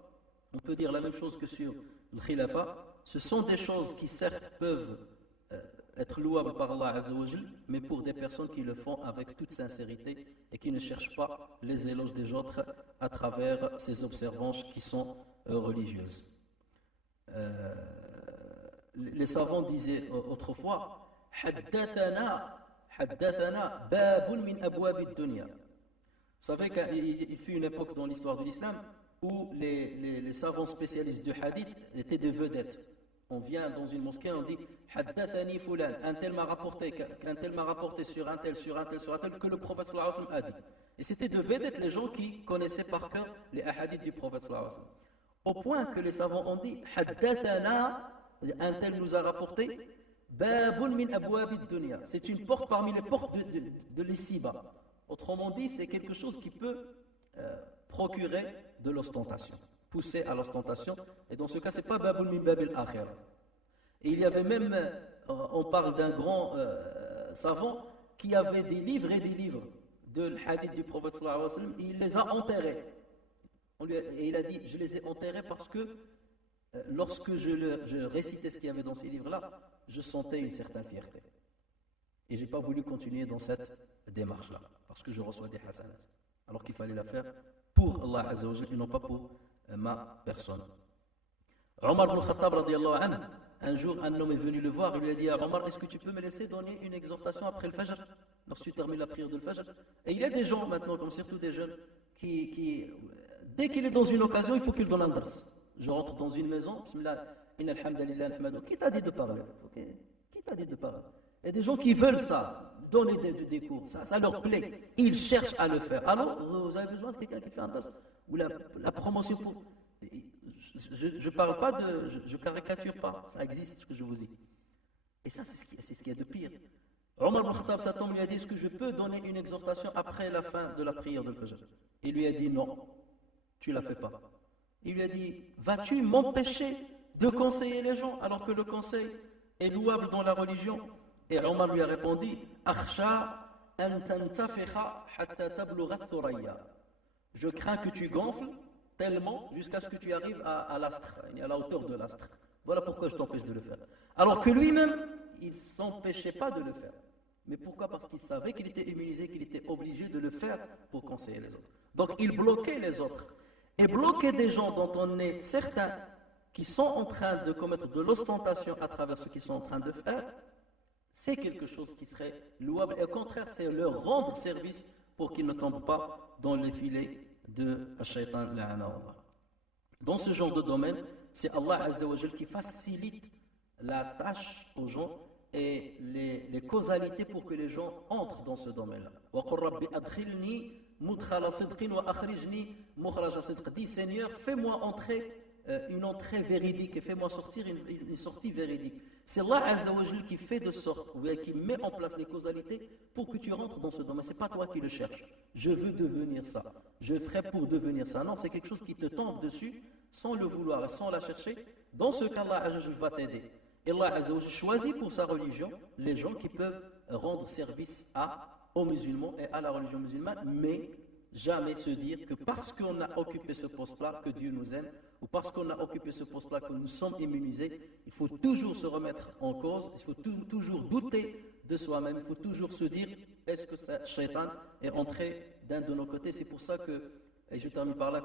on peut dire la même chose que sur le khilafa. Ce sont des choses qui certes peuvent être louables par Allah Azzawajal, mais pour des personnes qui le font avec toute sincérité et qui ne cherchent pas les éloges des autres à travers ces observances qui sont religieuses. Euh, les savants disaient autrefois Haddathana babun min abwab dunya. Vous savez qu'il fut une époque dans l'histoire de l'islam où les savants spécialistes du hadith étaient des vedettes. On vient dans une mosquée, on dit Haddathani fulan, un tel m'a rapporté, qu'un tel m'a rapporté sur un tel, sur un tel, sur un tel, que le prophète sallallahu alayhi wa sallam a dit. Et c'était de vedettes les gens qui connaissaient par cœur les hadiths du prophète sallallahu alayhi wa sallam. Au point que les savants ont dit Haddathana, un tel nous a rapporté, babun min abwabid dunya. C'est une porte parmi les portes de l'ici-bas. Autrement dit, c'est quelque chose qui peut procurer de l'ostentation, pousser à l'ostentation. Et dans ce cas, ce n'est pas babun min babil akhir. Et il y avait même, on parle d'un grand savant qui avait des livres et des livres de l'hadith du prophète sallallahu alayhi wa sallam, et il les a enterrés. Et il a dit, je les ai enterrés parce que lorsque je récitais ce qu'il y avait dans ces livres-là, je sentais une certaine fierté. Et je n'ai pas voulu continuer dans cette démarche-là, parce que je reçois des hasanats. Alors qu'il fallait la faire pour Allah Azza wa Jalla et non pas pour ma personne. Omar ibn Khattab radiallahu anhu, un jour un homme est venu le voir, il lui a dit à Omar, est-ce que tu peux me laisser donner une exhortation après le Fajr, lorsque tu termines la prière de le Fajr? Et il y a des gens maintenant, comme surtout des jeunes, qui dès qu'il est dans une occasion, il faut qu'il donne un dars. Je rentre dans une maison, bismillah, inna alhamdulillah, alhamdulillah. Qui t'a dit de parler? Okay. Qui t'a dit de parler? Il y a des gens qui veulent ça, donner des cours, ça leur plaît. Ils cherchent à le faire. Alors, vous avez besoin de quelqu'un qui fait un dars? Ou la promotion pour... Je parle pas de... Je caricature pas, ça existe ce que je vous dis. Et ça, c'est ce qu'il y a de pire. Omar ibn Khattab, Satan lui a dit, est-ce que je peux donner une exhortation après la fin de la prière de Fajr? Il lui a dit non, tu ne la fais pas. Il lui a dit, vas-tu m'empêcher de conseiller les gens alors que le conseil est louable dans la religion? Et Omar lui a répondu, Akhsha an tantafikha hatta tablugha thuraya. Je crains que tu gonfles tellement jusqu'à ce que tu arrives à l'astre, à la hauteur de l'astre. Voilà pourquoi je t'empêche de le faire. Alors que lui-même, il ne s'empêchait pas de le faire. Mais pourquoi? Parce qu'il savait qu'il était immunisé, qu'il était obligé de le faire pour conseiller les autres. Donc il bloquait les autres. Et bloquer des gens dont on est certain qui sont en train de commettre de l'ostentation à travers ce qu'ils sont en train de faire, c'est quelque chose qui serait louable. Et au contraire, c'est leur rendre service pour qu'ils ne tombent pas dans les filets de Shaitan la'anahullah. Dans ce genre de domaine, c'est Allah Azza wa Jal qui facilite la tâche aux gens et les causalités pour que les gens entrent dans ce domaine-là. Dis Seigneur, fais-moi entrer une entrée véridique et fais-moi sortir une sortie véridique. C'est Allah Azza wa Jal qui fait de sorte, ou qui met en place les causalités pour que tu rentres dans ce domaine. C'est pas toi qui le cherches. Je veux devenir ça. Je ferai pour devenir ça. Non, c'est quelque chose qui te tombe dessus sans le vouloir et sans la chercher. Dans ce cas, Allah Azza wa Jal va t'aider. Et Allah Azza wa Jal choisit pour sa religion les gens qui peuvent rendre service aux musulmans et à la religion musulmane, mais jamais se dire que parce qu'on a occupé ce poste-là, que Dieu nous aime, ou parce qu'on a occupé ce poste-là, que nous sommes immunisés. Il faut toujours se remettre en cause, il faut toujours douter de soi-même, il faut toujours se dire, est-ce que ce shaitan est entré d'un de nos côtés? C'est pour ça que, et je termine par là,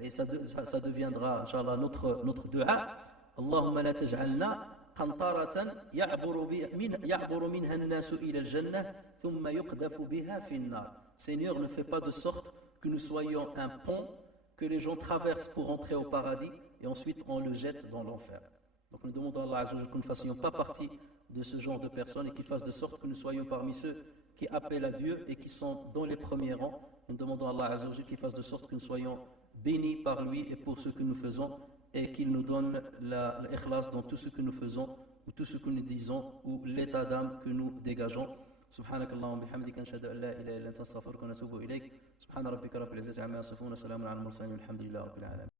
et ça deviendra, Inch'Allah, notre dua, Allahumma la taj'alna قنطرة يعبر منها الناس إلى الجنة ثم يقذف بها في النار. Seigneur, ne fais pas de sorte que nous soyons un pont que les gens traversent pour entrer au paradis et ensuite on le jette dans l'enfer. Donc nous demandons à Allah Azza wa Jalla que nous ne fassions pas partie de ce genre de personnes et qu'il fasse de sorte que nous soyons parmi ceux qui appellent à Dieu et qui sont dans les premiers rangs. Nous demandons à Allah Azza wa Jalla qu'il fasse de sorte que nous soyons bénis par lui et pour ce que nous faisons et qu'il nous donne l'ikhlas dans tout ce que nous faisons ou tout ce que nous disons ou l'état d'âme que nous dégageons. سبحانك اللهم وبحمدك نشهد ان لا اله الا انت نستغفرك ونتوب اليك سبحان ربك رب العزه عما يصفون وسلام على المرسلين والحمد لله رب العالمين